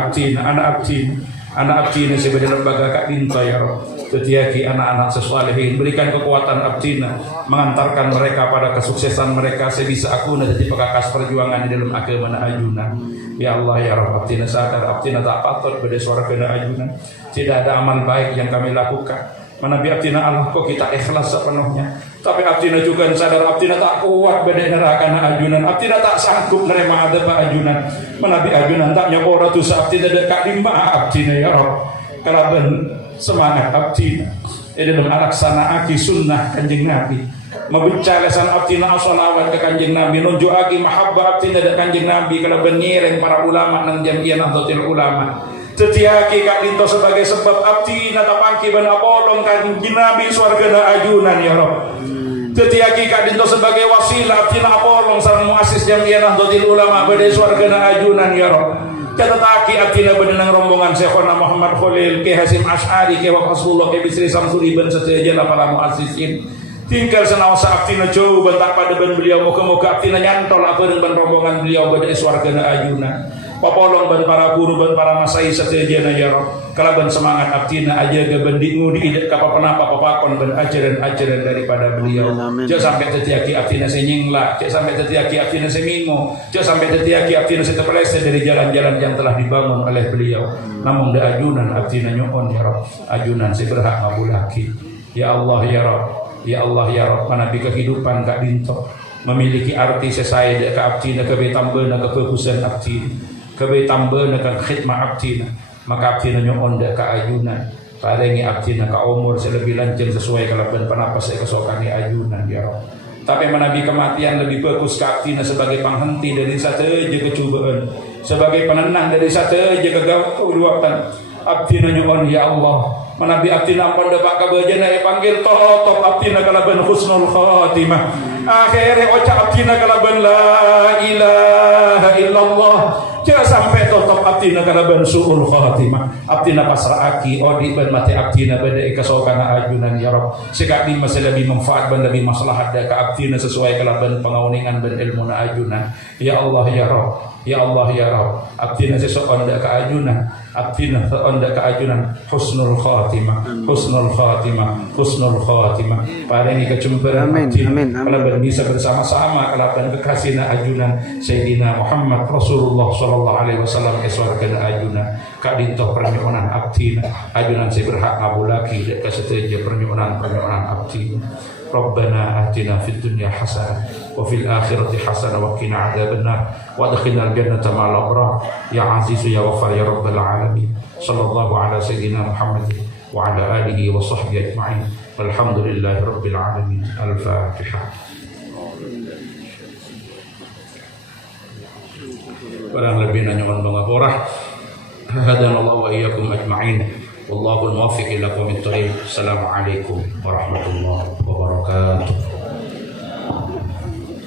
abdina sebagai lembaga kak dinto ya Rabb. Setiaki anak-anak sesalihin, berikan kekuatan abdina mengantarkan mereka pada kesuksesan mereka sebisa aku nanti pekakas perjuangan di dalam agama ajuna. Ya Allah ya Rabb, abdina sadar abdina tak patut pada suara kena ajuna. Tidak ada amal baik yang kami lakukan. Menabi abdina Allah kok kita ikhlas sepenuhnya. Tapi abdina juga sadar abdina tak kuat pada neraka ajunan. Abdina tak sanggup menerima ada ajunan. Menabi ajunan tak nyokora tu abdina dekat lima abdina ya Rabb. Kalau semangat abdi dalam alaksanaaki sunnah Kanjeng Nabi, mabincalasan abdi asolawat ke Kanjeng Nabi, nunjuaki mahabbah abdi dan Kanjeng Nabi kalau benyereng para ulama nang jamiah Nahdlatul Ulama. Tetiaki kak dinto sebagai sebab abdi natapangki ban apolong Kanjeng Nabi swargana ajunan ya Rabb. Tetiaki kak dinto sebagai wasilah abdi apolong sareng muassis jamiah Nahdlatul Ulama bade swargana ajunan ya Rabb. Catataki abdina benenang rombongan Syekhona Muhammad Khalil, Ki Hasim Asy'ari, Ki Waqasullah, Ki Bisri Samsuri ben seteja para muassisin. Tinggal senawasa abdina jauh bentak pada ben beliau, moga-moga abdina nyantol apeun ben rombongan beliau bade swargana ajunan. Papolong ban para guru ban para masai satejana ya Rabb. Kalaban semangat abdina aja ke bendingu di idat kapa penapa papakon ban ajaran-ajaran daripada beliau. Jangan sampai tetiaki abdina senyingla, jangan sampai tetiaki abdina semingo, jangan sampai tetiaki abdina setepelese dari jalan-jalan yang telah dibangun oleh beliau. Namun da ajunan abdina nyoon ya Rabb. Ajunan si berhak ngabulaki. Ya Allah ya Rabb. Ya Allah ya Rabb, manabi kehidupan kak dinto memiliki arti sesuai dek abdina kebe tambahna kefokusan abdina. Kebe tambahna ka khidmah abdina, maka abdina nyoon dek ka ajunan. Parengi abdina ka umur selebih lanceng sesuai kalaban panapas kesokani ajunan ya Rabb. Tapi manabi kematian lebih bagus ka abdina sebagai penghenti dari sateja kecubaan, sebagai penenang dari sateja kegawatan. Abdina nyoon ya Allah, manabi abdina ampun dapat kabajana panggil top abdina kalaban husnul khatimah. Akhirnya oca abdina kalaban la ilaha illallah. Jangan sampai top abdina kalaban suul khatimah. Abdina pasrahaki odi ban mati abdina bada ikasokana ajunan ya Rabb. Sekali masih lebih manfaat dan lebih maslahat da ka abdina sesuai kalaban pengauningan dan ilmu na ajunan. Ya Allah ya Rabb. Ya Allah ya Rabb, abdina sesuatu ka ajunan, abdina sesuatu ka ajunan husnul khatimah, husnul khatimah, husnul khatimah. Paringi kecumperan abdina, kalau bisa bersama-sama kalaban kekasihna ajunan Sayyidina Muhammad Rasulullah sallallahu alaihi wasallam eswargana ajunan. Kak dintoh pernyonan abdina, ajunan si berhak ngabulaki dek kaseteja pernyonan abdina. Rabbana atina fid dunya hasanah wa fil akhirati hasanah wa qina adzabannar wa adkhilnal jannata ma'al abrar ya aziz ya ghaffar ya rabbal alamin. Sallallahu ala sayyidina Muhammad wa ala alihi wa sahbihi ajma'in. Walhamdulillahi rabbil alamin. Al-Fatihah. Barang lebih nanya ngapura. Hadanallahu wa iyyakum ajma'in. Wallahul muwaffiq ila aqwamit thoriq. Assalamualaikum warahmatullahi wabarakatuh.